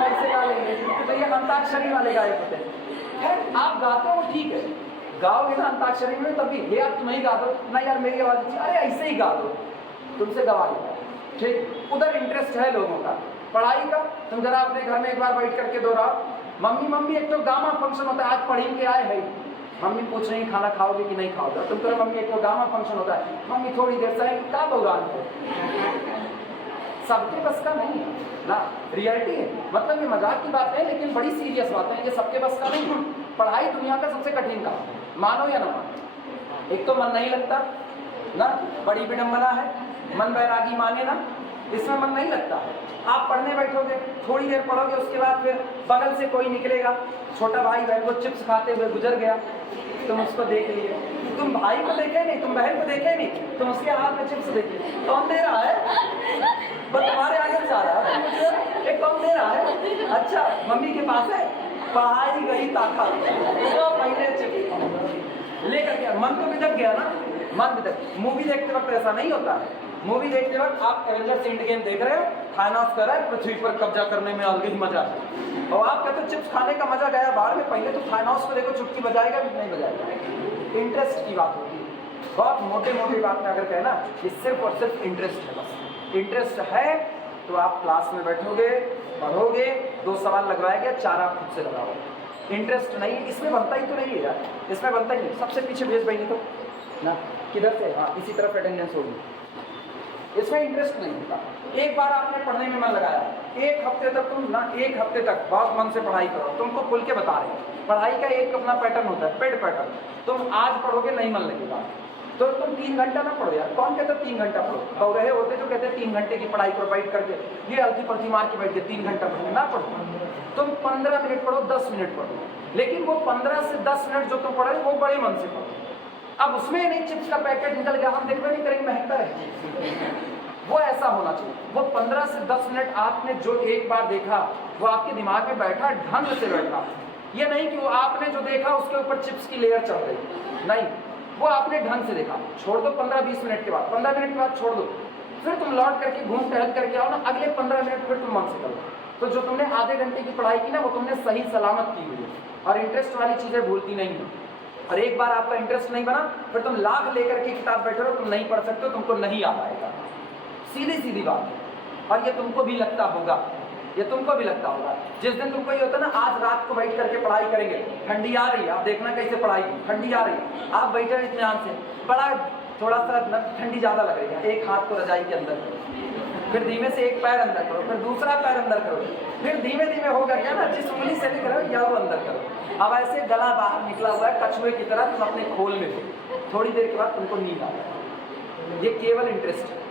ऐसे गा लेंगे, तो ये अंताक्षरी वाले गायक होते हैं। खैर आप गाते हो ठीक है, गाओगे ना अंताक्षरी में तभी, ये यार तुम ही गा दो ना, यार मेरी आवाज़ अच्छी, अरे ऐसे ही गा दो, तुमसे गवाही ठीक। उधर इंटरेस्ट है लोगों का, पढ़ाई का तुम जरा अपने घर में एक बार बैठ करके दोहराओ, मम्मी मम्मी एक तो गामा फंक्शन होता है, आज पढ़ के आए है, मम्मी पूछ रही खाना खाओगे कि नहीं खाओगे, तुम कहो मम्मी एक तो गामा फंक्शन होता है, मम्मी थोड़ी देर से क्या दौरान है, सबके बस का नहीं है ना, रियलिटी है, मतलब ये मजाक की बात है लेकिन बड़ी सीरियस बात है, ये सबके बस का नहीं। पढ़ाई दुनिया का सबसे कठिन काम है, मानो या ना मानो। एक तो मन नहीं लगता ना, बड़ी विडम्बना है, मन बैरागी माने ना, इसमें मन नहीं लगता है। आप पढ़ने बैठोगे, थोड़ी देर पढ़ोगे, उसके बाद फिर बगल से कोई निकलेगा, छोटा भाई बहन को चिप्स खाते हुए गुजर गया, तुम उसको देख लिए, तुम भाई को देखे नहीं, तुम बहन को देखे नहीं, तुम उसके हाथ में चिप्स देखे, कौन दे रहा है, बस तुम्हारे आगे जा रहा है, एक कौन दे रहा है, अच्छा मम्मी के पास है, पढ़ाई गई ताकत, तो पहले चिप्स लेकर गया, मन तो बिदक गया ना, मन बिदक। मूवी देखते वक्त ऐसा नहीं होता है, मूवी देखते वक्त आप एवेंजर्स एंड गेम देख रहे हो, थानोस कर रहा है पृथ्वी पर कब्जा करने में अलग ही मजा है, और आप कहते हो चिप्स खाने का मजा गया बाहर में, पहले तो थानोस को देखो चुटकी बजाएगा भी नहीं बजाएगा, इंटरेस्ट की बात होती है। बहुत मोटे मोटे बात में अगर कहना कि सिर्फ और सिर्फ इंटरेस्ट है, बस इंटरेस्ट है तो आप क्लास में बैठोगे, पढ़ोगे, 2 सवाल लगवाया गया, 4 आप खुद से लगाओ। इंटरेस्ट नहीं, इसमें बनता ही तो नहीं है यार, इसमें बनता ही नहीं, सबसे पीछे भेज भाई तो ना, किधर से, हाँ इसी तरफ अटेंडेंस होगी, इसमें इंटरेस्ट नहीं होता। एक बार आपने पढ़ने में मन लगाया, एक हफ्ते तक तुम ना, एक हफ्ते तक बहुत मन से पढ़ाई करो, तुमको खुल के बता रहे हैं, पढ़ाई का एक अपना पैटर्न होता है, पेड पैटर्न, तुम आज पढ़ोगे नहीं मन लगेगा तो तुम 3 घंटा ना पढ़ो यार, कौन कहता 3 घंटा पढ़ो, और रहे होते जो कहते हैं 3 घंटे की पढ़ाई करो बैठ करके, ये हल्की पलटी मार के बैठ के 3 घंटा पढ़ो, ना पढ़ो, तुम 15 मिनट पढ़ो, 10 मिनट पढ़ो, लेकिन वो 15 से 10 मिनट जो तुम पढ़े वो बड़े मन से पढ़ो। अब उसमें नहीं चिप्स का पैकेट निकल गया, हम देखते नहीं करेंगे, महकता है, वो ऐसा होना चाहिए। वो 15 से 10 मिनट आपने जो एक बार देखा वो आपके दिमाग में बैठा, ढंग से बैठा, ये नहीं कि वो आपने जो देखा उसके ऊपर चिप्स की लेयर चढ़ गई, नहीं, वो आपने ढंग से देखा, छोड़ दो 15-20 मिनट के बाद, 15 मिनट के बाद छोड़ दो, फिर तुम लौट करके घूम टहल करके आओ ना, अगले 15 मिनट फिर तुम मन से करो, तो जो तुमने आधे घंटे की पढ़ाई की ना वो तुमने सही सलामत की हुई है, और इंटरेस्ट वाली चीज़ें भूलती नहीं है, और एक बार आपका इंटरेस्ट नहीं बना, फिर तुम लाख लेकर के किताब बैठे रहो, तुम नहीं पढ़ सकते हो, तुमको नहीं आ पाएगा। सीधी सीधी बात है। और ये तुमको भी लगता होगा, ये तुमको भी लगता होगा। जिस दिन तुमको ये होता है ना, आज रात को बैठ करके पढ़ाई करेंगे, ठंडी आ रही है, आप देखना कैसे पढ़ाई, ठंडी आ रही है, आप बैठे हैं इत्मीनान से, बड़ा थोड़ा सा ठंडी ज़्यादा लग रही है, एक हाथ को रजाई के अंदर करो, फिर धीमे से एक पैर अंदर करो, फिर दूसरा पैर अंदर करो, फिर धीमे धीमे होगा क्या ना, जिस उंगली से लिख रहे हो या वो अंदर करो। अब ऐसे गला बाहर निकला हुआ है कछुए की तरह, तुम अपने खोल में हो, थोड़ी देर के बाद तुमको नींद आ जाएगी। ये केवल इंटरेस्ट है।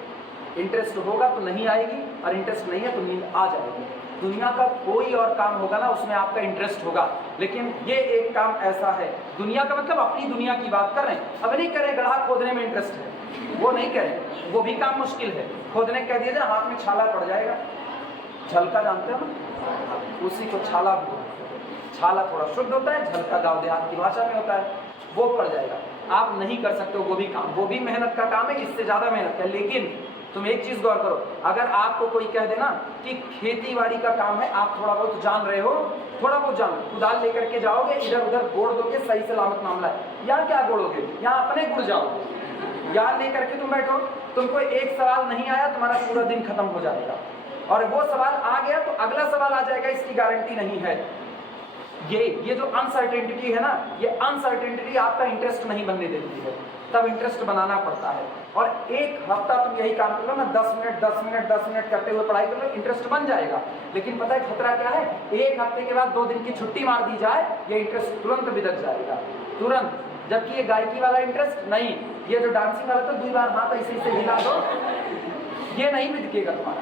इंटरेस्ट होगा तो नहीं आएगी, और इंटरेस्ट नहीं है तो नींद आ जाएगी। दुनिया का कोई और काम होगा ना, उसमें आपका इंटरेस्ट होगा, लेकिन ये एक काम ऐसा है, दुनिया का मतलब अपनी दुनिया की बात कर रहे हैं। अब नहीं करें गड्ढा खोदने में इंटरेस्ट है, वो नहीं करें, वो भी काम मुश्किल है। खोदने कह दिया जाए, हाथ में छाला पड़ जाएगा, झलका जानते हो ना, उसी को छाला बोलते हैं। छाला थोड़ा शुद्ध होता है, झलका गाँव देहात की भाषा में होता है, वो पड़ जाएगा। आप नहीं कर सकते हो वो भी काम, वो भी मेहनत का काम है, इससे ज़्यादा मेहनत है। लेकिन तुम एक चीज गौर करो, अगर आपको कोई कह देना कि खेती बाड़ी का काम है, आप थोड़ा बहुत जान रहे हो, थोड़ा बहुत जानो, कुदाल लेकर के जाओगे, इधर उधर गोड़ दोगे, सही सलामत मामला है, या क्या गोड़ोगे, यहाँ अपने गुड़ जाओगे। याद लेकर के तुम बैठो, तुमको एक सवाल नहीं आया, तुम्हारा पूरा दिन खत्म हो जाएगा, और वो सवाल आ गया तो अगला सवाल आ जाएगा, इसकी गारंटी नहीं है। ये जो अनसर्टेनिटी है ना, ये अनसर्टेनिटी आपका इंटरेस्ट नहीं बनने देती है, तब इंटरेस्ट बनाना पड़ता है। और एक हफ्ता तुम यही काम कर लो ना, 10 मिनट करते हुए पढ़ाई कर लो, इंटरेस्ट बन जाएगा। लेकिन पता है खतरा क्या है, एक हफ्ते के बाद 2 दिन की छुट्टी मार दी जाए, ये इंटरेस्ट तुरंत बिदक जाएगा, तुरंत। जबकि ये गायकी वाला इंटरेस्ट नहीं, ये जो डांसिंग वाला था, 2 बार हाथ ऐसे हिला दो, ये नहीं बिदकेगा तुम्हारा,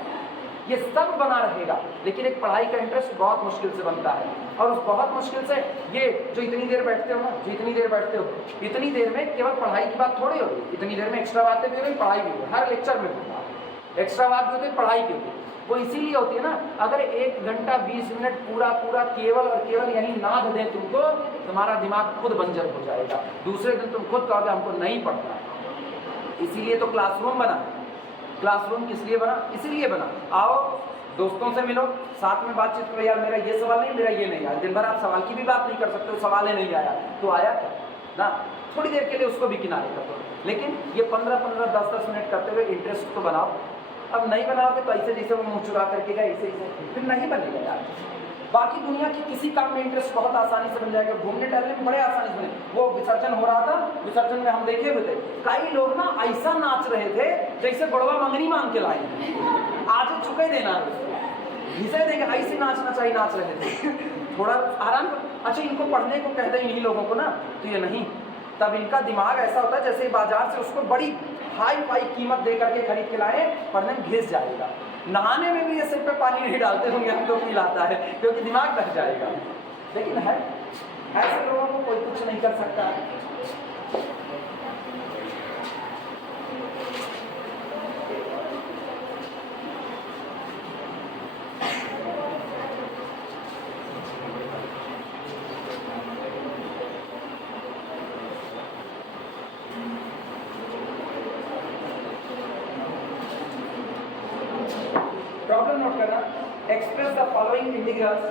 ये सब बना रहेगा। लेकिन एक पढ़ाई का इंटरेस्ट बहुत मुश्किल से बनता है, और उस बहुत मुश्किल से ये जो इतनी देर बैठते हो ना, जितनी देर बैठते हो, इतनी देर में केवल पढ़ाई की बात थोड़ी होगी, इतनी देर में एक्स्ट्रा बातें भी होगी, पढ़ाई भी होगी, हर लेक्चर में होता है एक्स्ट्रा बात भी होती है, पढ़ाई की होती है। वो इसीलिए होती है ना, अगर 1 घंटा 20 मिनट पूरा केवल और केवल यही नाद दें तुमको, तुम्हारा दिमाग खुद बंजर हो जाएगा। दूसरे दिन तुम खुद कहोगे हमको नहीं पढ़ना। इसीलिए तो क्लासरूम बना। क्लासरूम किस लिए बना? इसीलिए बना, आओ दोस्तों से मिलो, साथ में बातचीत करो, यार मेरा ये सवाल नहीं, मेरा ये नहीं आया। दिन भर आप सवाल की भी बात नहीं कर सकते हो, सवाल ही नहीं आया तो आया क्या ना, थोड़ी देर के लिए उसको भी किनारे कर दो। लेकिन ये 15-15, 10-10 मिनट करते हुए इंटरेस्ट तो बनाओ। अब नहीं बनाओगे तो ऐसे जैसे वो मुँह चुरा करके गए, ऐसे फिर नहीं बनेगा यार। बाकी दुनिया की किसी काम में इंटरेस्ट बहुत आसानी से बन जाएगा, घूमने टहलने में बड़े आसानी से बने। वो विसर्जन हो रहा था, विसर्जन में हम देखे हुए थे, कई लोग ना ऐसा नाच रहे थे जैसे बड़वा मंगनी मांग के लाए, आज चुके देना घिसे देंगे, ऐसे नाचना चाहिए, नाच रहे थे। थोड़ा आराम कर। अच्छा, इनको पढ़ने को कह दें इन्हीं लोगों को ना, तो ये नहीं, तब इनका दिमाग ऐसा होता है जैसे बाजार से उसको बड़ी हाई फाई कीमत दे करके खरीद के लाए, पढ़ने में घिस जाएगा। नहाने में भी ये सिर पे पानी नहीं डालते होंगे, हमको फील आता है, क्योंकि दिमाग बह जाएगा। लेकिन है ऐसे लोगों को कोई कुछ नहीं कर सकता है। प्रॉब्लम नोट करना, express the following integrals.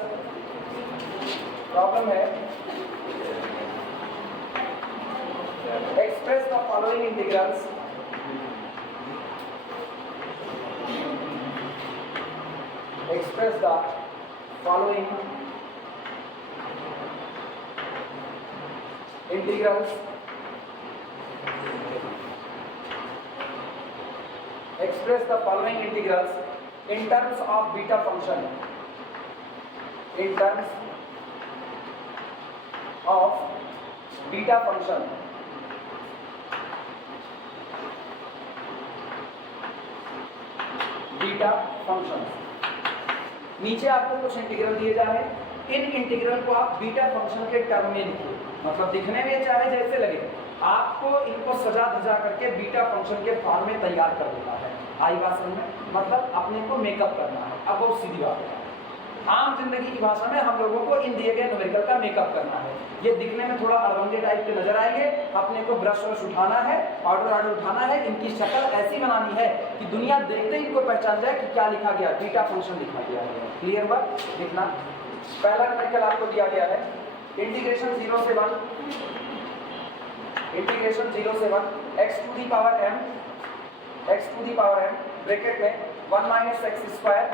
Problem है express the following integrals express the following integrals in terms of beta function, in terms of beta function. Beta function, नीचे आपको कुछ इंटीग्रल दिए जा रहे हैं, इन इंटीग्रल को आप बीटा फंक्शन के टर्म में लिखिए। मतलब दिखने में चाहे जैसे लगे, आपको इनको सजा धजा करके बीटा फंक्शन के फॉर्म में तैयार कर देना है। आई बात समझ में? मतलब अपने को मेकअप करना है। अब बहुत सीधी बात है, आम जिंदगी की भाषा में हम लोगों को इन दिए गए न्यूमेरिकल का मेकअप करना है। ये दिखने में थोड़ा अड़बंगे टाइप के नजर आएंगे, अपने को ब्रश व्रश उठाना है, ऑर्डर उठाना है, इनकी शक्ल ऐसी बनानी है कि दुनिया देखते ही इनको पहचान जाए कि क्या लिखा गया, बीटा फंक्शन लिखा गया है। क्लियर बात? लिखना। पहला न्यूमेरिकल आपको दिया गया है इंटीग्रेशन 0 से 1 इंटीग्रेशन 0 से 1 x to the power m bracket में 1 minus x square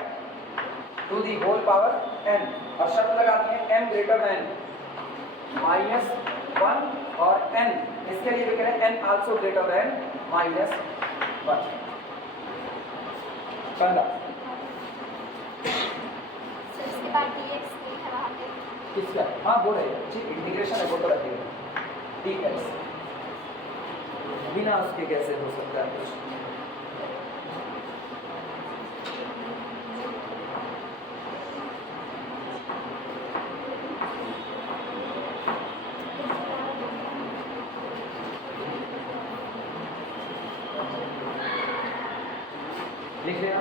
to the whole power n और शर्त लगा दी है m ग्रेटर देन -1 और n इसके लिए लिख रहे हैं n आल्सो ग्रेटर देन -1 पहला इसके बाद dx है वहां पे किसका हाँ वो रहेगा ठीक इंटीग्रेशन है वो तो रखेगा dx बिना उसके कैसे हो सकता है कुछ लिख लेना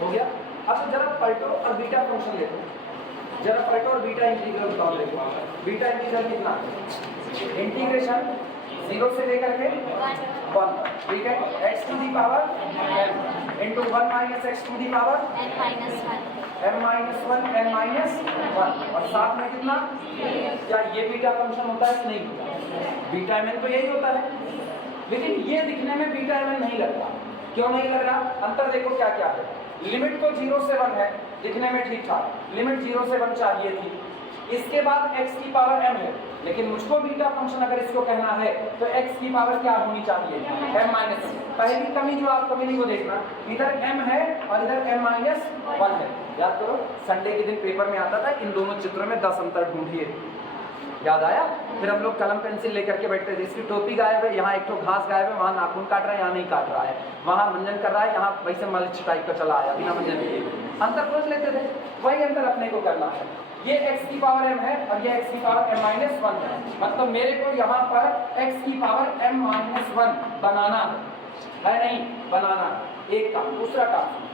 हो गया। अब जरा पलटो और बीटा फंक्शन लेते हैं जरा पलटो और बीटा इंटीग्रल बताओ लेते हैं बीटा इंटीग्रल कितना इंटीग्रेशन 0 से लेकर के 1 ठीक है x to the power m into 1 minus x to the power n -1 m -1 n -1 और साथ में कितना क्या ये बीटा फंक्शन होता है कि नहीं होता बीटा mn तो यही होता है लेकिन ये दिखने में बीटा mn नहीं लगता क्यों नहीं लग रहा अंतर देखो क्या क्या है लिमिट तो 0 से 1 है दिखने में ठीक ठाक लिमिट 0 से 1 चाहिए थी इसके बाद x की पावर m है लेकिन मुझको बीटा फंक्शन अगर इसको कहना है तो x की पावर क्या होनी चाहिए m माइनस पहली कमी जो आप कमी नहीं वो देखना इधर m है और इधर m माइनस 1 है याद करो संडे के दिन पेपर में आता था इन दोनों चित्रों में 10 अंतर ढूंढिए याद आया फिर हम लोग कलम पेंसिल लेकर के बैठते थे इसकी टोपी गायब है यहाँ एक तो घास गायब है वहाँ नाखून काट रहा है यहाँ नहीं काट रहा है वहाँ मंजन कर रहा है यहाँ वैसे मलिच टाइप का चला आया बिना मंजन के अंतर खोज लेते थे वही अंतर अपने को करना है ये x की पावर m है और ये x की पावर m -1 है मतलब मेरे को यहाँ पर x की पावर m -1 बनाना है नहीं बनाना एक काम दूसरा काम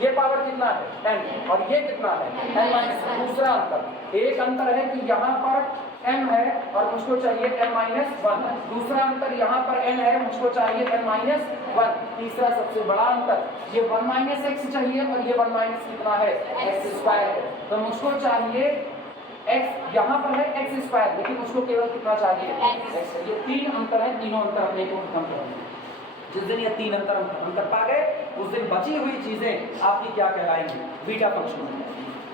ये पावर कितना है n और ये कितना है n -1 दूसरा अंतर एक अंतर है कि यहाँ पर m है और मुझको चाहिए m -1 दूसरा अंतर यहाँ पर n है मुझको चाहिए m -1 तीसरा सबसे बड़ा अंतर ये 1 - x चाहिए और ये 1 माइनस कितना है x स्क्वायर है तो मुझको चाहिए x यहाँ पर है x स्क्वायर लेकिन मुझको केवल कितना चाहिए x ये तीन अंतर है तीनों अंतर अपने को खत्म करेंगे जिस दिन ये तीन अंतर हम खत्म कर पा गए उस दिन बची हुई चीजें आपकी क्या कहलाएंगी बीटा फंक्शन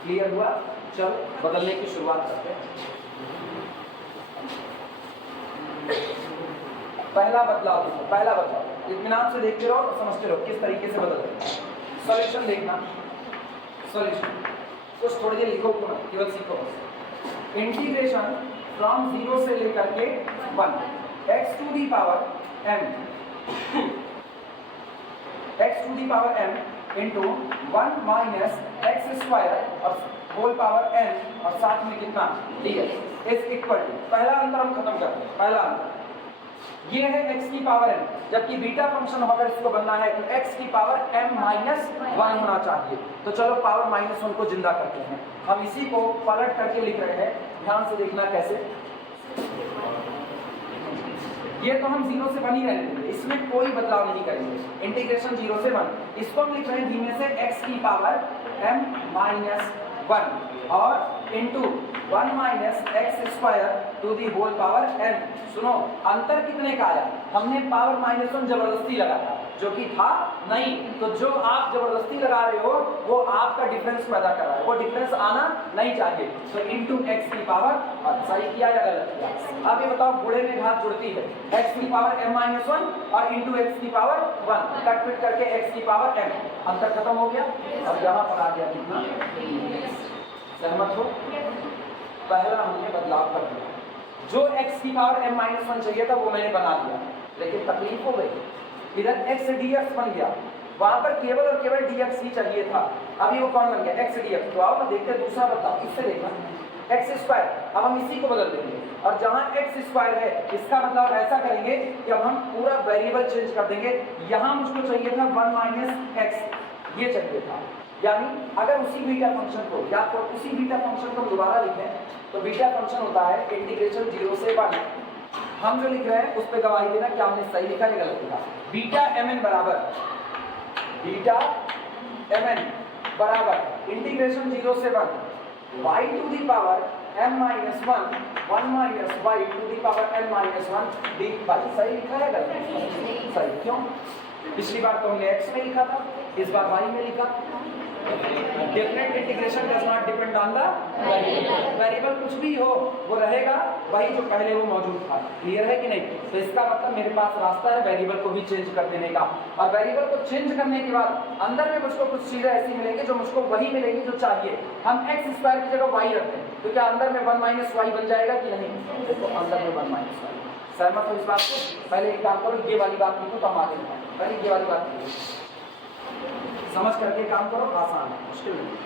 क्लियर हुआ चलो बदलने की शुरुआत करते हैं पहला बदलाव इत्मीनान से देखते रहो और समझते रहो किस तरीके से बदल रहे सॉल्यूशन देखना सॉल्यूशन कुछ थोड़ी देर लिखो ना केवल सीखो बस इंटीग्रेशन फ्रॉम 0 से लेकर के 1 x to the power m into 1 minus x square और होल पावर n और साथ में कितना dx इज इक्वल टू पहला अंतर हम खत्म करते हैं पहला अंतर ये है x की पावर n जबकि बीटा फंक्शन अगर इसको बनना है तो x की पावर m -1 होना चाहिए तो चलो पावर -1 को जिंदा करते हैं हम इसी को पलट करके लिख रहे हैं ध्यान से देखना कैसे ये तो हम 0 से 1 ही रहने देंगे इसमें कोई बदलाव नहीं करेंगे इंटीग्रेशन 0 से 1 इसको हम लिख रहे हैं धीमे से x की पावर m -1 और into 1 minus x square to the whole power n सुनो अंतर कितने का आया हमने पावर -1 जबरदस्ती लगाया जो कि था नहीं तो जो आप जबरदस्ती लगा रहे हो वो आपका डिफरेंस पैदा कर रहा है वो डिफरेंस आना नहीं चाहिए तो इनटू x की पावर सही किया या गलत किया अब ये बताओ बूढ़े में घात जुड़ती है x की पावर m -1 और इनटू x की पावर 1 कट पिट करके x की पावर m अंतर खत्म हो गया अब यहाँ पर आ गया कितना सहमत हो पहला हमने बदलाव कर दिया जो x की पावर m -1 चाहिए था वो मैंने बना दिया लेकिन तकलीफ हो गई इधर x dx बन गया वहां पर केवल और केवल dx ही चाहिए था अभी वो कौन बन गया x dx तो आओ ना देखते दूसरा बदलाव इससे देखना x स्क्वायर अब हम इसी को बदल देंगे और जहां x स्क्वायर है इसका बदलाव ऐसा करेंगे कि अब हम पूरा वेरिएबल चेंज कर देंगे यहां मुझको चाहिए था 1 माइनस एक्स ये चाहिए था यानी अगर उसी बीटा फंक्शन को या तो उसी बीटा फंक्शन को दोबारा लिखें तो बीटा फंक्शन होता है इंटीग्रेशन 0 से 1 हम जो लिख रहे हैं उस पे गवाही देना क्या हमने सही लिखा या गलत लिखा बीटा mn बराबर इंटीग्रेशन 0 से 1 y to the power m minus 1 1 minus y to the power n minus 1 dy। सही लिखा है गलत? सही। क्यों? पिछली बार तो हमने x में लिखा था, इस बार y में लिखा। Definite integration does not depend on the variable. Variable कुछ भी हो वो रहेगा वही जो पहले वो मौजूद था। क्लियर है कि नहीं? तो इसका मतलब मेरे पास रास्ता है वेरिएबल को भी चेंज कर देने का, और वेरिएबल को चेंज करने के बाद अंदर में मुझको कुछ चीजें ऐसी मिलेंगी जो मुझको वही मिलेंगी जो चाहिए। हम x स्क्वायर की जगह y रखते हैं तो क्या अंदर में 1 माइनस वाई बन जाएगा कि नहीं? देखो अंदर में 1 माइनस वाई। सहमत हो इस बात को? पहले एक काम करो, ये वाली बात लिखो तो हम आगे बढ़ें। पहले ये वाली बात लिखो, समझ करके काम करो, आसान है, मुश्किल नहीं।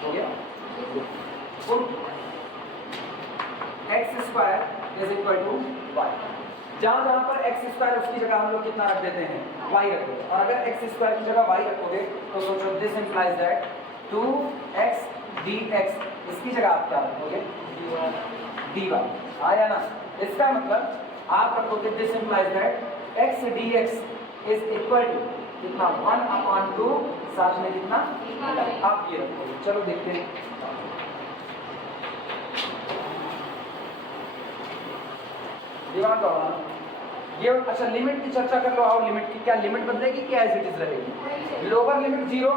हो गया? X square is equal to y. जहां जहां पर एक्स स्क्वायर उसकी जगह हम लोग कितना रख देते हैं? वाई रख देते हैं। और अगर एक्स स्क्वायर की जगह वाई रखोगे तो सोचो this implies that 2x dx, इसकी जगह आप क्या रखोगे? dy। आया ना? इसका मतलब आप रखोगे this implies that x dx is equal to कितना? 1/2, साथ में कितना? आप ये रखोगे। चलो देखते हैं। दिमाग लगाना। ये अच्छा लिमिट की चर्चा कर लो। आओ लिमिट की, क्या लिमिट बदलेगी क्या एज इट इज रहेगी? लोअर लिमिट 0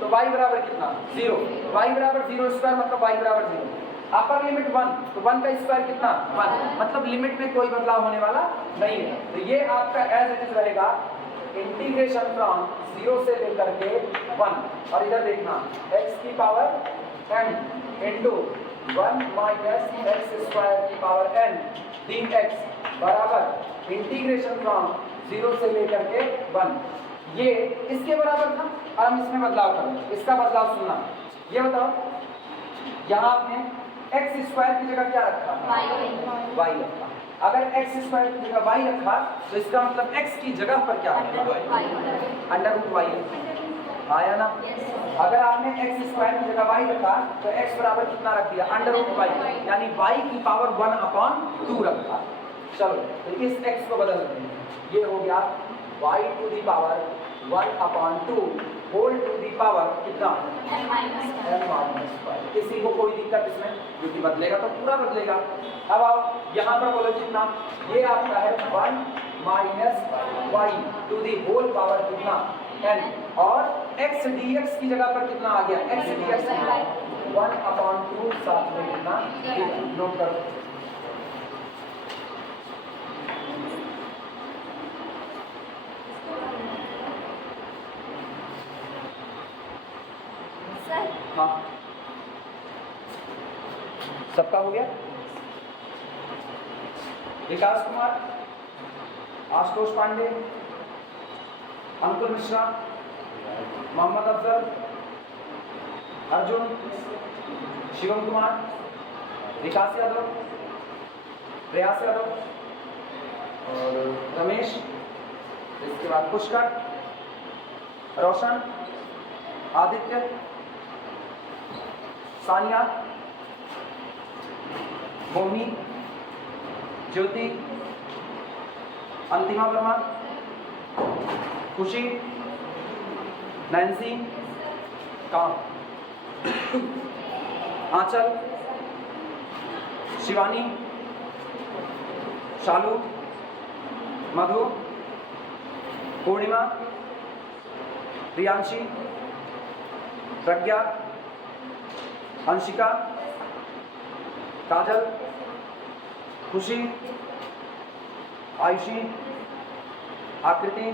तो y बराबर कितना? 0। y बराबर 0 स्क्वायर मतलब y बराबर 0। अपर लिमिट 1 तो 1 का स्क्वायर कितना? 1। मतलब लिमिट में कोई बदलाव होने वाला नहीं है। तो ये आपका एज इट इज रहेगा इंटीग्रेशन फ्रॉम 0 से लेकर के 1। और इधर देखना x की power n into 1 minus x square की पावर n dx बराबर इंटीग्रेशन फ्रॉम 0 से लेकर के 1। ये इसके बराबर था और हम इसमें बदलाव करेंगे। इसका बदलाव सुनना। ये बताओ यहाँ आपने एक्स स्क्वायर की जगह क्या रखा? y रखा। अगर एक्स स्क्वायर की जगह y रखा तो इसका मतलब x की जगह पर क्या रखा? Under root y. आया ना? अगर आपने एक्स स्क्वायर की जगह y रखा तो x बराबर कितना रख दिया? अंडर रूट वाई, यानी y की पावर 1/2 रखा। चलो तो इस x को बदल देते हैं। ये हो गया y to the power 1/2 whole to the power कितना? n minus 5। किसी को कोई दिक्कत इसमें? क्योंकि बदलेगा तो पूरा बदलेगा। अब आप यहाँ पर बोलो कितना? ये आपका है 1 minus y to the whole power कितना? n। और x dx की जगह पर कितना आ गया? x dx 1/2 साथ में कितना? नोट करो। हाँ सबका हो गया? विकास कुमार, आशुतोष पांडे, अंकुर मिश्रा, मोहम्मद अफजल, अर्जुन, शिवम कुमार, विकास यादव, प्रयास यादव और रमेश, इसके बाद पुष्कर, रोशन, आदित्य, सानिया, मोहिनी, ज्योति, अंतिमा वर्मा, खुशी, नैन्सी, काम, आंचल, शिवानी, शालू, मधु, पूर्णिमा, प्रियांशी, प्रज्ञा, अंशिका, काजल, खुशी, आयुषी, आकृति,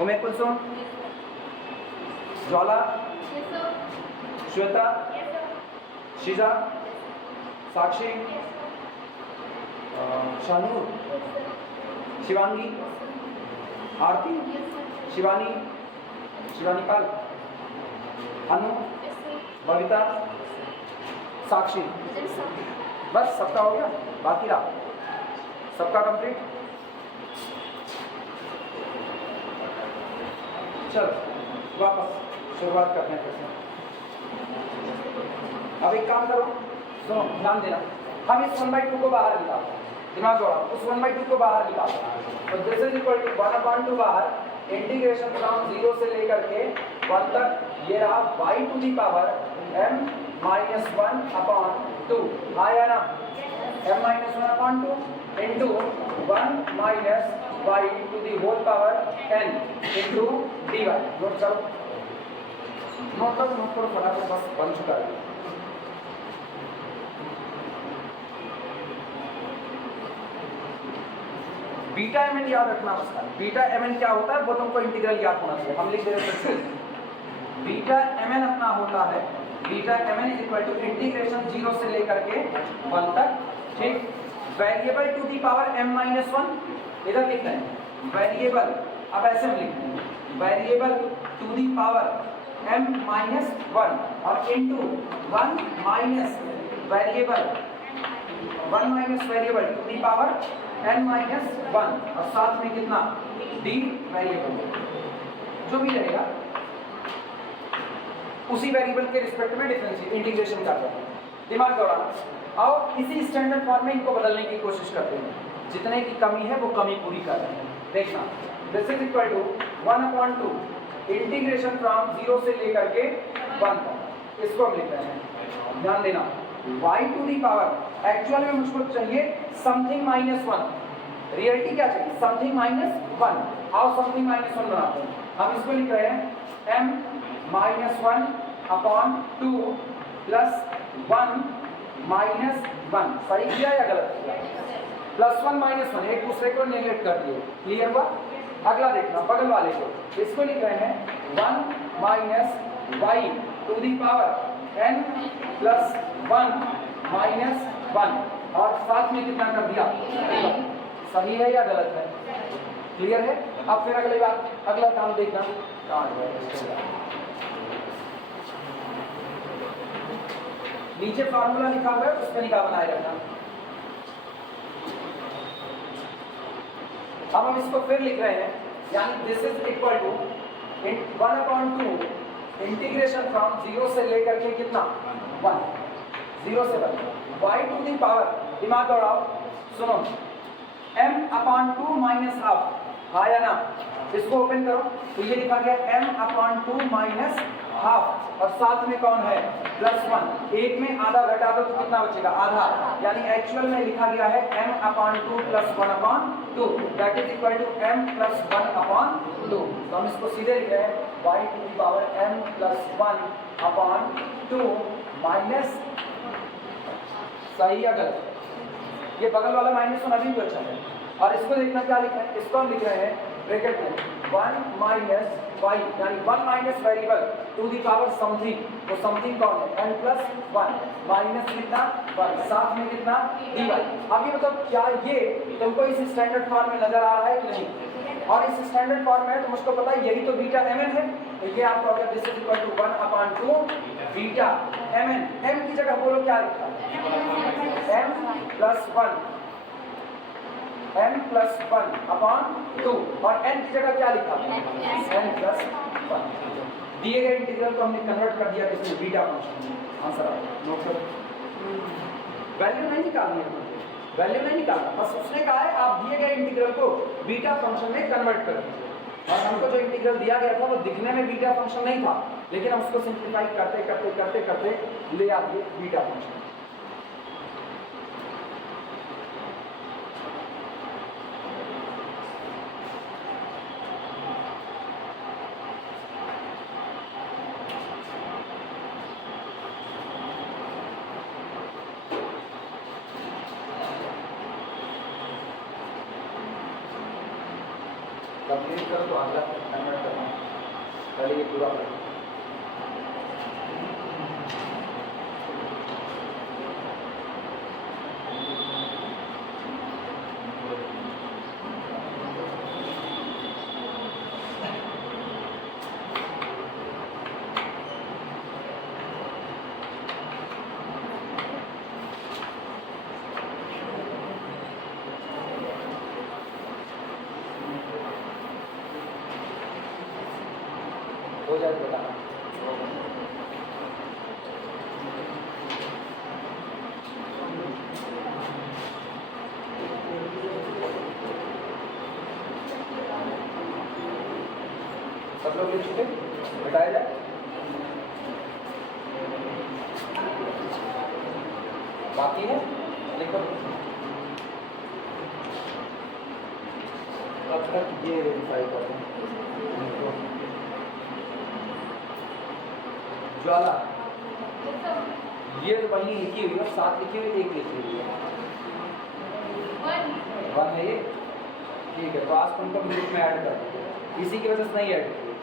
उमे कुलसुम, ज्वाला, श्वेता, शीजा, साक्षी, शानूर, शिवांगी, आरती, शिवानी, शिवानी पाल, अनु, बबीता, साक्षी, मुझे सब बस सबका हो गया, बाकी रहा सबका कंप्लीट। चलो वापस शुरुआत करते हैं फिर से। अब एक काम करो, सुनो ध्यान देना, हम इस 1/2 को बाहर निकालते हैं, दिमाग दौड़ाओ, उस 1/2 को बाहर निकालते हैं, तो दिस इज इक्वल टू 1/2 बाहर, इंटीग्रेशन फ्रॉम 0 से लेकर के 1 तक, ये रहा y to the power m minus 1/2, आया ना, m minus 1/2 into 1 minus y to the whole power n into dy। Note करो, नोट करो फटाफट, बस बन चुका है। बीटा एम एन याद रखना उसका, बीटा एम एन क्या होता है वो तुमको इंटीग्रल याद होना चाहिए, हम लिख दे रहे हैं बीटा एम एन अपना होता है, beta m n is equal to integration 0 से लेकर के 1 तक, ठीक, variable to the power m minus 1, इधर लिखते हैं वेरिएबल, अब ऐसे हम लिखते हैं variable to the power m minus 1 और into 1 minus variable, 1 minus variable to the power n minus 1 और साथ में कितना d वेरिएबल, जो भी रहेगा उसी वेरिएबल के रिस्पेक्ट में डिफरेंशिएट इंटीग्रेशन करते हैं, दिमाग दौड़ाना। और इसी स्टैंडर्ड फॉर्म में इनको बदलने की कोशिश करते हैं, जितने की कमी है वो कमी पूरी कर रहे हैं। देखना, this is equal to 1/2 integration from 0 से लेकर के 1 तक, इसको हम लिख रहे हैं, ध्यान देना, y to the power, actual में मुझको चाहिए समथिंग माइनस 1, रियलिटी क्या चाहिए समथिंग माइनस 1, आओ समथिंग माइनस 1 बनाते हैं, हम इसको लिख रहे हैं m माइनस 1/2 प्लस 1 माइनस 1, सही किया या गलत किया, प्लस 1 माइनस 1 एक दूसरे को नेगलेक्ट कर दिए, क्लियर हुआ। अगला देखना बगल वाले को, इसको लिख रहे हैं 1 minus y to the power n plus 1 minus 1 और साथ में कितना कर दिया, सही है या गलत है, क्लियर है। अब फिर अगली बात, अगला काम देखना, नीचे फार्मूला लिखा हुआ है उस पर निगाह बनाए रखना। अब हम इसको फिर लिख रहे हैं, यानी this is equal to 1/2 integration from 0 से लेकर के कितना 1, 0 से 1 y टू दी पावर, दिमाग दौड़ाओ, सुनो, m/2 माइनस हाफ, आया ना, इसको ओपन करो तो ये लिखा गया m/2 माइनस हाफ और साथ में कौन है प्लस 1, एक में आधा घटा दो तो कितना बचेगा आधा, यानी एक्चुअल में लिखा गया है m/2 plus 1/2, that is equal to m plus 1/2। तो हम इसको सीधे लिख रहे हैं y to the power m plus 1/2 minus, सही या गलत, ये बगल वाला माइनस 1 अभी भी अच्छा है। और इसको देखना क्या लिखा है, इसको हम लिख रहे हैं ब्रैकेट में 1 माइनस y, यानी 1 minus variable to the power something, तो समथिंग कौन है n प्लस 1 माइनस कितना 1, साथ में कितना dy। अब ये मतलब क्या ये तुमको इस स्टैंडर्ड फॉर्म में नजर आ रहा है कि नहीं, और इस स्टैंडर्ड फॉर्म में तो मुझको पता है यही तो बीटा mn है, तो ये आपको अगर this is equal to 1/2 beta mn, m की जगह बोलो क्या लिखा है m प्लस 1, m प्लस 1/2 और n की जगह क्या लिखा n प्लस 1। दिए गए इंटीग्रल को हमने कन्वर्ट कर दिया किसमें, बीटा फंक्शन में। आंसर आ गया, नोट करो, वैल्यू नहीं निकालनी है, वैल्यू नहीं निकालना, बस उसने कहा है आप दिए गए इंटीग्रल को बीटा फंक्शन में कन्वर्ट कर दीजिए। और हमको जो इंटीग्रल दिया गया था वो दिखने में बीटा फंक्शन नहीं था, लेकिन हम उसको सिंप्लीफाई करते करते करते करते ले आते बीटा फंक्शन। कंप्लीट करो तो अगला कन्वर्ट करना, पहले ये पूरा करो। हो जाए तो बताना। सब लोग लिख चुके, बताया जाए। बाकी है लिखो। अब तक ये वेरीफाई कर दें। ज्वाला ये वही लिखी हुई है, 7 लिखी हुई, 1 लिखी हुई है, 1 है ये, ठीक है। तो आज तुमको ग्रुप में ऐड कर देंगे, इसी की वजह से नहीं ऐड किए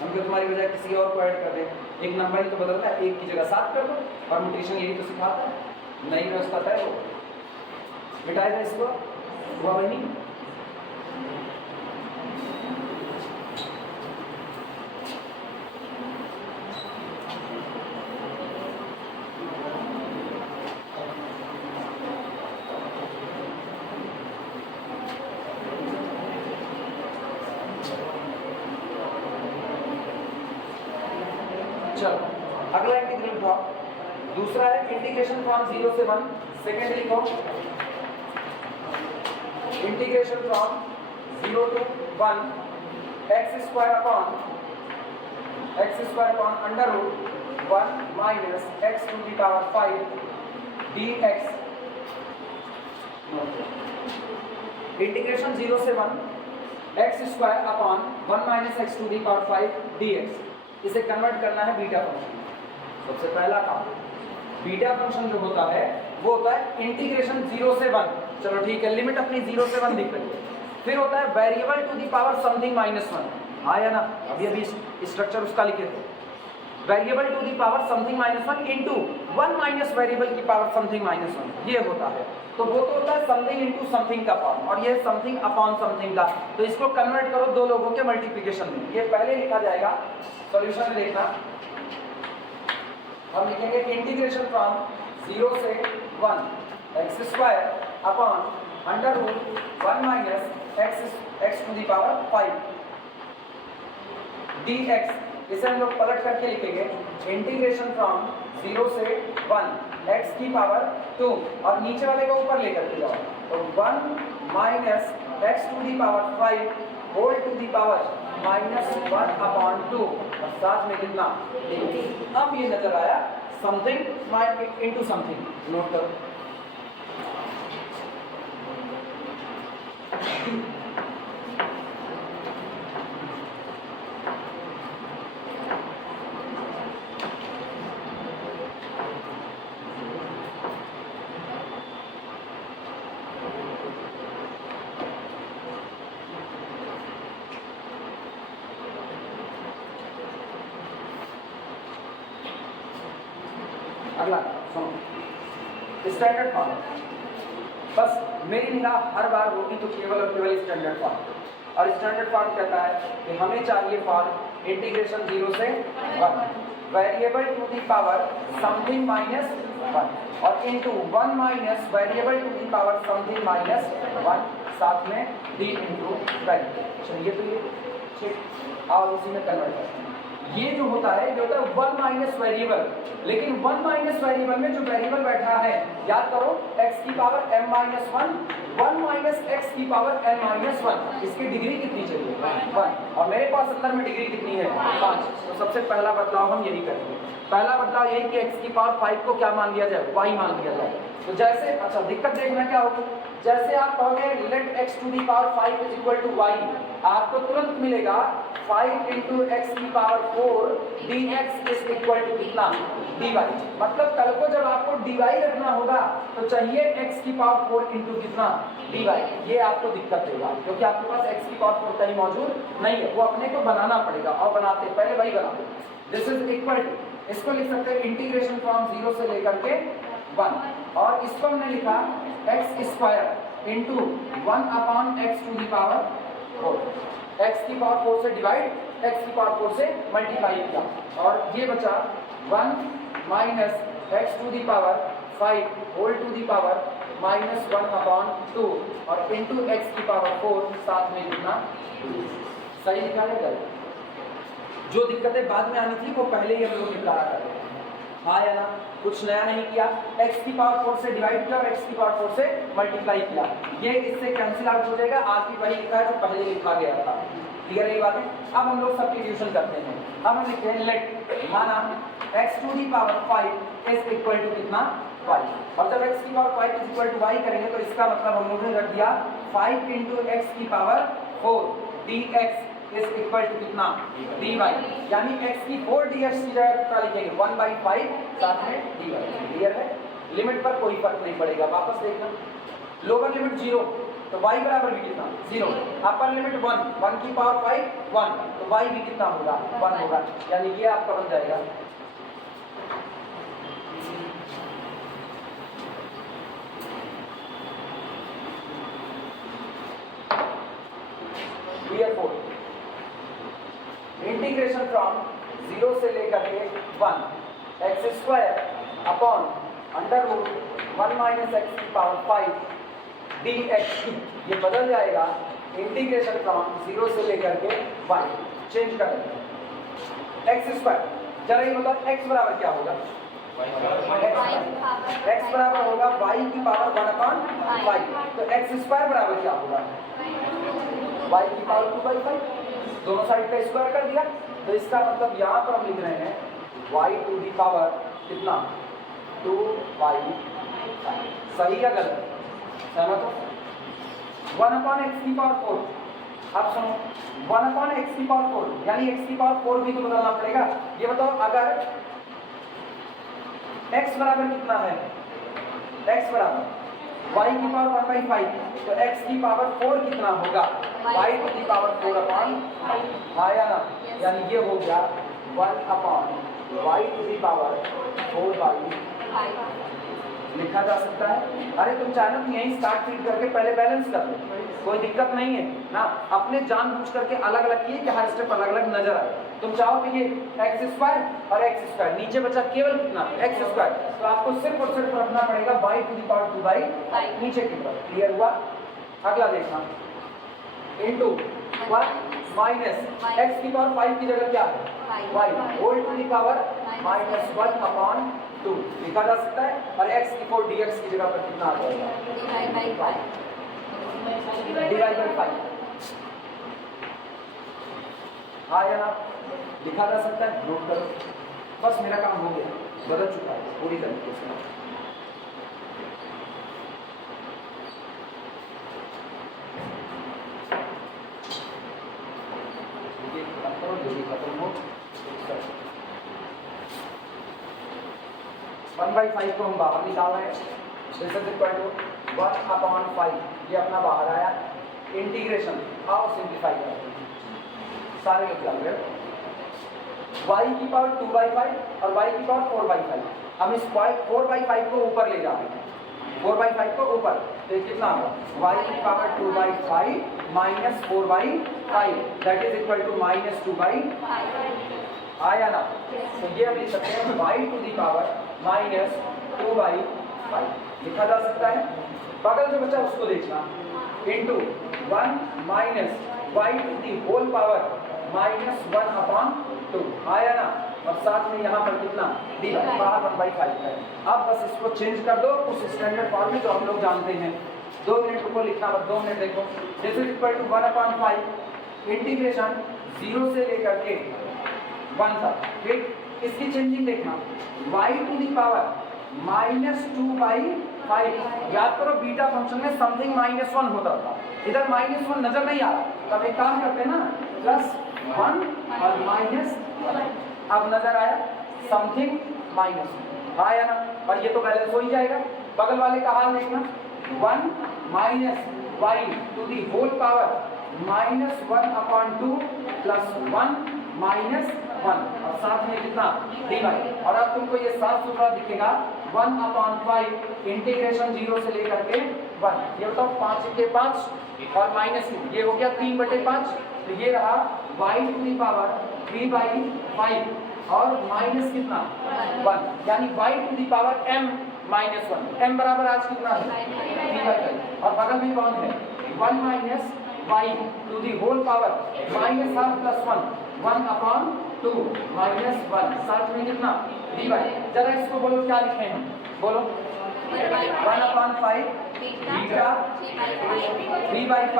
हम, तो तुम्हारी वजह किसी और को ऐड कर दें। एक नंबर ही तो बदलता है, 1 की जगह 7 कर दो। परम्यूटेशन यही तो सिखाता है, नहीं व्यवस्था है वो। मिटाएगा इसको, हुआ वही। चलो अगला इंटीग्रल ड्रॉ, दूसरा है इंटीग्रेशन फ्रॉम 0 से 1। सेकेंड लिखो, integration from 0 to 1 x square upon under root 1 minus x to the power 5 dx। Integration 0 से 1 x square upon 1 minus x to the power 5 dx, इसे कन्वर्ट करना है बीटा फंक्शन। सबसे पहला काम, बीटा फंक्शन जो होता है वो होता है इंटीग्रेशन 0 से 1। चलो ठीक है, लिमिट अपनी 0 से 1 दिख रही है। फिर होता है variable to the power something -1, आया ना, अभी स्ट्रक्चर उसका लिखे थे। Variable to the power something -1 into 1 minus variable की पावर समथिंग -1, ये होता है। तो वो तो होता है समथिंग इनटू समथिंग का फॉर्म, और ये समथिंग अपॉन समथिंग का। तो इसको कन्वर्ट करो दो लोगों के मल्टीप्लिकेशन में। ये पहले लिखा जाएगा, सॉल्यूशन में देखना, हम लिखेंगे इंटीग्रेशन फ्रॉम 0 से 1 x square upon under root 1 minus x to the power 5 dx। इसे हम लोग पलट करके लिखेंगे इंटीग्रेशन फ्रॉम 0 से 1 x की पावर 2, और नीचे वाले को ऊपर लेकर के जाओ, तो 1 minus x to the power 5 whole to the power -1 upon 2, और साथ में कितना, अब ये नजर आया समथिंग इनटू समथिंग, नोट करो। अगला सुनो, स्टैंडर्ड फॉर्म, बस मेरी निगाह हर बार होगी तो केवल और केवल स्टैंडर्ड फॉर्म। और स्टैंडर्ड फॉर्म कहता है कि हमें चाहिए फॉर्म इंटीग्रेशन 0 से 1 variable to the power something -1 और into 1 minus variable to the power something -1, साथ में d इनटू वैल्यू। चलिए तो ये ठीक, आओ इसी में कन्वर्ट करते हैं। ये जो होता है ये होता है 1 माइनस वेरिएबल, लेकिन 1 माइनस वेरिएबल में जो वेरिएबल बैठा है, याद करो x की पावर m-1, 1 माइनस x की पावर n-1, इसकी डिग्री कितनी चाहिए, 1, और मेरे पास अंदर में डिग्री कितनी है, 5। तो सबसे पहला बदलाव हम यही करेंगे। पहला बदलाव यही कि x की पावर 5 को क्या मान लिया जाए, y मान लिया जाए। तो जैसे, अच्छा दिक्कत देखना क्या होगी, जैसे आप कहोगे let x to the power 5 is equal to y, आपको तुरंत मिलेगा 5 इंटू x की power 4 dx is equal to कितना, dy। मतलब कल को जब आपको dy रखना होगा तो चाहिए x की पावर 4 इंटू कितना, dy। ये आपको दिक्कत देगा क्योंकि आपके पास x की पावर 4 कहीं मौजूद नहीं है, वो अपने को बनाना पड़ेगा। और बनाते पहले वही बना दो, दिस इज इक्वल टू, इसको लिख सकते हैं इंटीग्रेशन फ्रॉम 0 से लेकर के 1, और इसको हमने लिखा x square into 1 upon x to the power 4, x की पावर 4 से डिवाइड, x की पावर 4 से मल्टीप्लाई किया, और ये बचा 1 minus x to the power 5 whole to the power -1 upon 2, और इंटू x की पावर 4, साथ में कितना, सही लिखा है गलत, जो दिक्कतें बाद में आनी थी वो पहले ही हम लोग निपटारा कर रहे हैं। हाँ या ना? कुछ नया नहीं किया। x की पावर 4 से डिवाइड किया और x की पावर 4 से मल्टीप्लाई किया, ये इससे कैंसिल आउट हो जाएगा। आज भी वही लिखा है जो पहले लिखा गया था। क्लियर है ये बात है? अब हम लोग सब्स्टिट्यूशन करते हैं। अब हम लिखते हैं लेट माना x to the power 5 is equal to कितना 5, और जब x की power 5 is equal to y करेंगे तो इसका मतलब हम लोगों ने रख दिया 5 इंटू x की power 4 dx is equal to कितना dy, यानी x की 4 dx की जगह कितना लिखेंगे 1/5 साथ में dy। क्लियर है? लिमिट पर कोई फर्क नहीं पड़ेगा। वापस देखना, लोअर लिमिट 0 तो y बराबर भी कितना 0, अपर लिमिट 1 की पावर 5 1 तो y भी कितना होगा 1 होगा, यानी ये आपका बन जाएगा इंटीग्रेशन फ्रॉम 0 से लेकर के 1 x square upon under root 1 minus x की पावर 5 डी एक्स, ये बदल जाएगा इंटीग्रेशन फ्रॉम 0 से लेकर के 1 चेंज कर देंगे एक्स स्क्वायर। जरा ये मतलब एक्स बराबर क्या होगा, एक्स बराबर होगा y की पावर 1/5, तो एक्स स्क्वायर बराबर क्या होगा y की पावर 2/5, दोनों साइड का स्क्वायर कर दिया। तो इसका मतलब यहाँ पर हम लिख रहे हैं y टू दी पावर कितना 2/5, सही या गलत, सहमत हो? 1/x की पावर 4, अब सुनो 1/x की पावर 4 यानी x की पावर 4 भी तो बदलना पड़ेगा। ये बताओ अगर x बराबर कितना है, x बराबर y की पावर 1/5 तो x की पावर 4 कितना होगा y टू दी पावर 4/5, हाँ या ना? यानी ये हो गया 1/y टू दी पावर 4/5 लिखा जा सकता है। अरे तुम चाहे ना यहीं स्टार्ट फीड करके पहले बैलेंस कर लो, कोई दिक्कत नहीं है ना। अपने जानबूझ करके अलग अलग किए कि हर स्टेप अलग अलग नजर आए। तुम चाहो कि ये एक्स स्क्वायर और एक्स स्क्वायर, नीचे बचा केवल कितना एक्स स्क्वायर, तो आपको सिर्फ और सिर्फ रखना पड़ेगा y टू दी पावर 2/5 नीचे की तरफ। क्लियर हुआ? अगला देखना इनटू 1 माइनस एक्स की पावर 5 की जगह क्या है y whole to the power -1/2 लिखा जा सकता है, और x की 4 dx की जगह पर कितना आ जाएगा डिवाइड बाय 5। हाँ या ना? लिखा जा सकता है, नोट करो। बस मेरा काम हो गया, बदल चुका है पूरी तरीके से। ये खत्म हो 1/5 को हम बाहर निकाल रहे हैं, दिस इज इक्वल टू 1/5, ये अपना बाहर आया। इंटीग्रेशन आओ सिंप्लीफाई करते हैं, सारे लोग जान रहे हो y की पावर 2/5 और y की पावर 4/5, हम इस 4/5 को ऊपर ले जा रहे हैं, 4/5 को ऊपर, तो कितना होगा y की power 2/5 minus 4/5 that is equal to -2/5 आया ना? तो ये अब लिख सकते हैं y टू दी पावर -2/5 लिखा जा सकता है। बगल जो बचा उसको देखना into 1 minus y to the whole power -1/2 आया ना? और साथ में यहाँ पर कितना डी पावर 1/5 है। अब बस इसको चेंज कर दो उस स्टैंडर्ड फॉर्म में जो हम लोग जानते हैं। 2 मिनट को लिखना, बस 2 मिनट देखो। This is equal to 1/5 integration 0 से लेकर के 1 तक, फिर इसकी चेंजिंग देखना y टू दी पावर -2/5। याद करो बीटा फंक्शन में समथिंग -1 होता था, इधर -1 नजर नहीं आ रहा, तब एक काम करते हैं ना +1 और -1, अब नजर आया समथिंग -1 आया ना? और ये तो बैलेंस हो ही जाएगा। बगल वाले का हाल देखना 1 minus y to the whole power -1/2 plus 1 -1 और साथ में कितना dy। और अब तुमको ये साफ सुथरा दिखेगा 1/5 इंटीग्रेशन 0 से लेकर के 1, ये बताओ 5 के 5 और -2, ये हो गया 3/5, तो ये रहा y टू दी पावर 3/5 और माइनस कितना 1, यानी y to the power m-1, m बराबर आज कितना है 3/5, और बगल में कौन है 1 minus y to the whole power -1 plus 1 1/2 -1 साथ में कितना dy। जरा इसको बोलो क्या लिखे हैं, बोलो 1/5 बीटा 3/5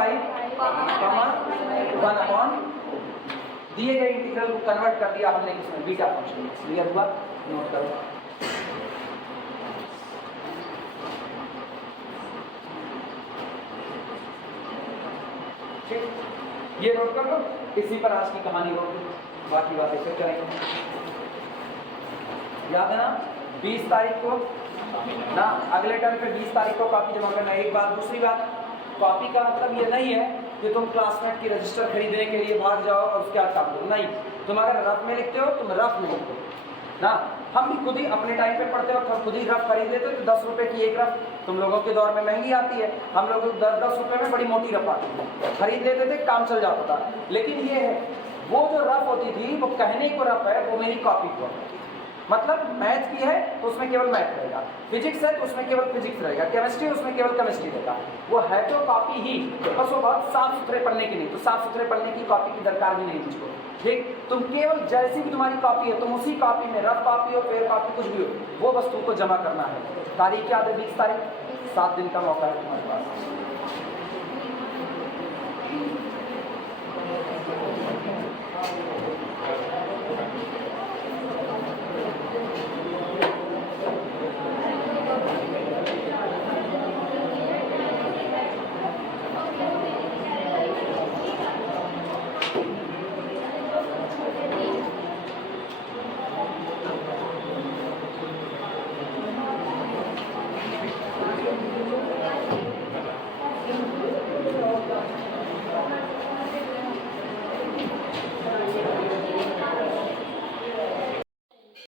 1/, दिए गए इंटीग्रल को कन्वर्ट कर दिया हमने किसमें, बीटा फंक्शन। क्लियर हुआ, नोट करो। ठीक, ये नोट कर लो, इसी पर आज की कहानी रोक दो, बाकी बातें फिर करेंगे। याद है ना 20 तारीख को ना, अगले टर्म पे 20 तारीख को कॉपी जमा करना। एक बात, दूसरी बात, कॉपी का मतलब ये नहीं है कि तुम क्लासमेट की रजिस्टर खरीदने के लिए भाग जाओ और उसके बाद काम करो, नहीं। तुम अगर रफ में लिखते हो तुम रफ में लिखते हो ना। हम भी खुद ही अपने टाइम पे पढ़ते हो, हम खुद ही रफ खरीद लेते हो, तो 10 रुपए की एक रफ तुम लोगों के दौर में महंगी आती है, हम लोग 10 रुपए में बड़ी मोटी रफ आती है, खरीद लेते थे, काम चल जाता था। लेकिन ये है, वो जो रफ होती थी वो कहने को रफ है, वो मेरी कॉपी को, मतलब मैथ की है तो उसमें केवल मैथ रहेगा, फिजिक्स है तो उसमें केवल फिजिक्स रहेगा, केमिस्ट्री उसमें केवल केमिस्ट्री रहेगा। वो है तो कॉपी ही, बस वो बहुत साफ सुथरे पढ़ने की नहीं, तो साफ सुथरे पढ़ने की कॉपी की दरकार भी नहीं मुझको। ठीक, तुम केवल जैसी भी तुम्हारी कॉपी है, तुम उसी कॉपी में, रफ कॉपी हो, फेयर कॉपी, कुछ भी हो, वो बस तुमको जमा करना है। तारीख याद है 20 तारीख, 7 दिन का मौका है तुम्हारे पास।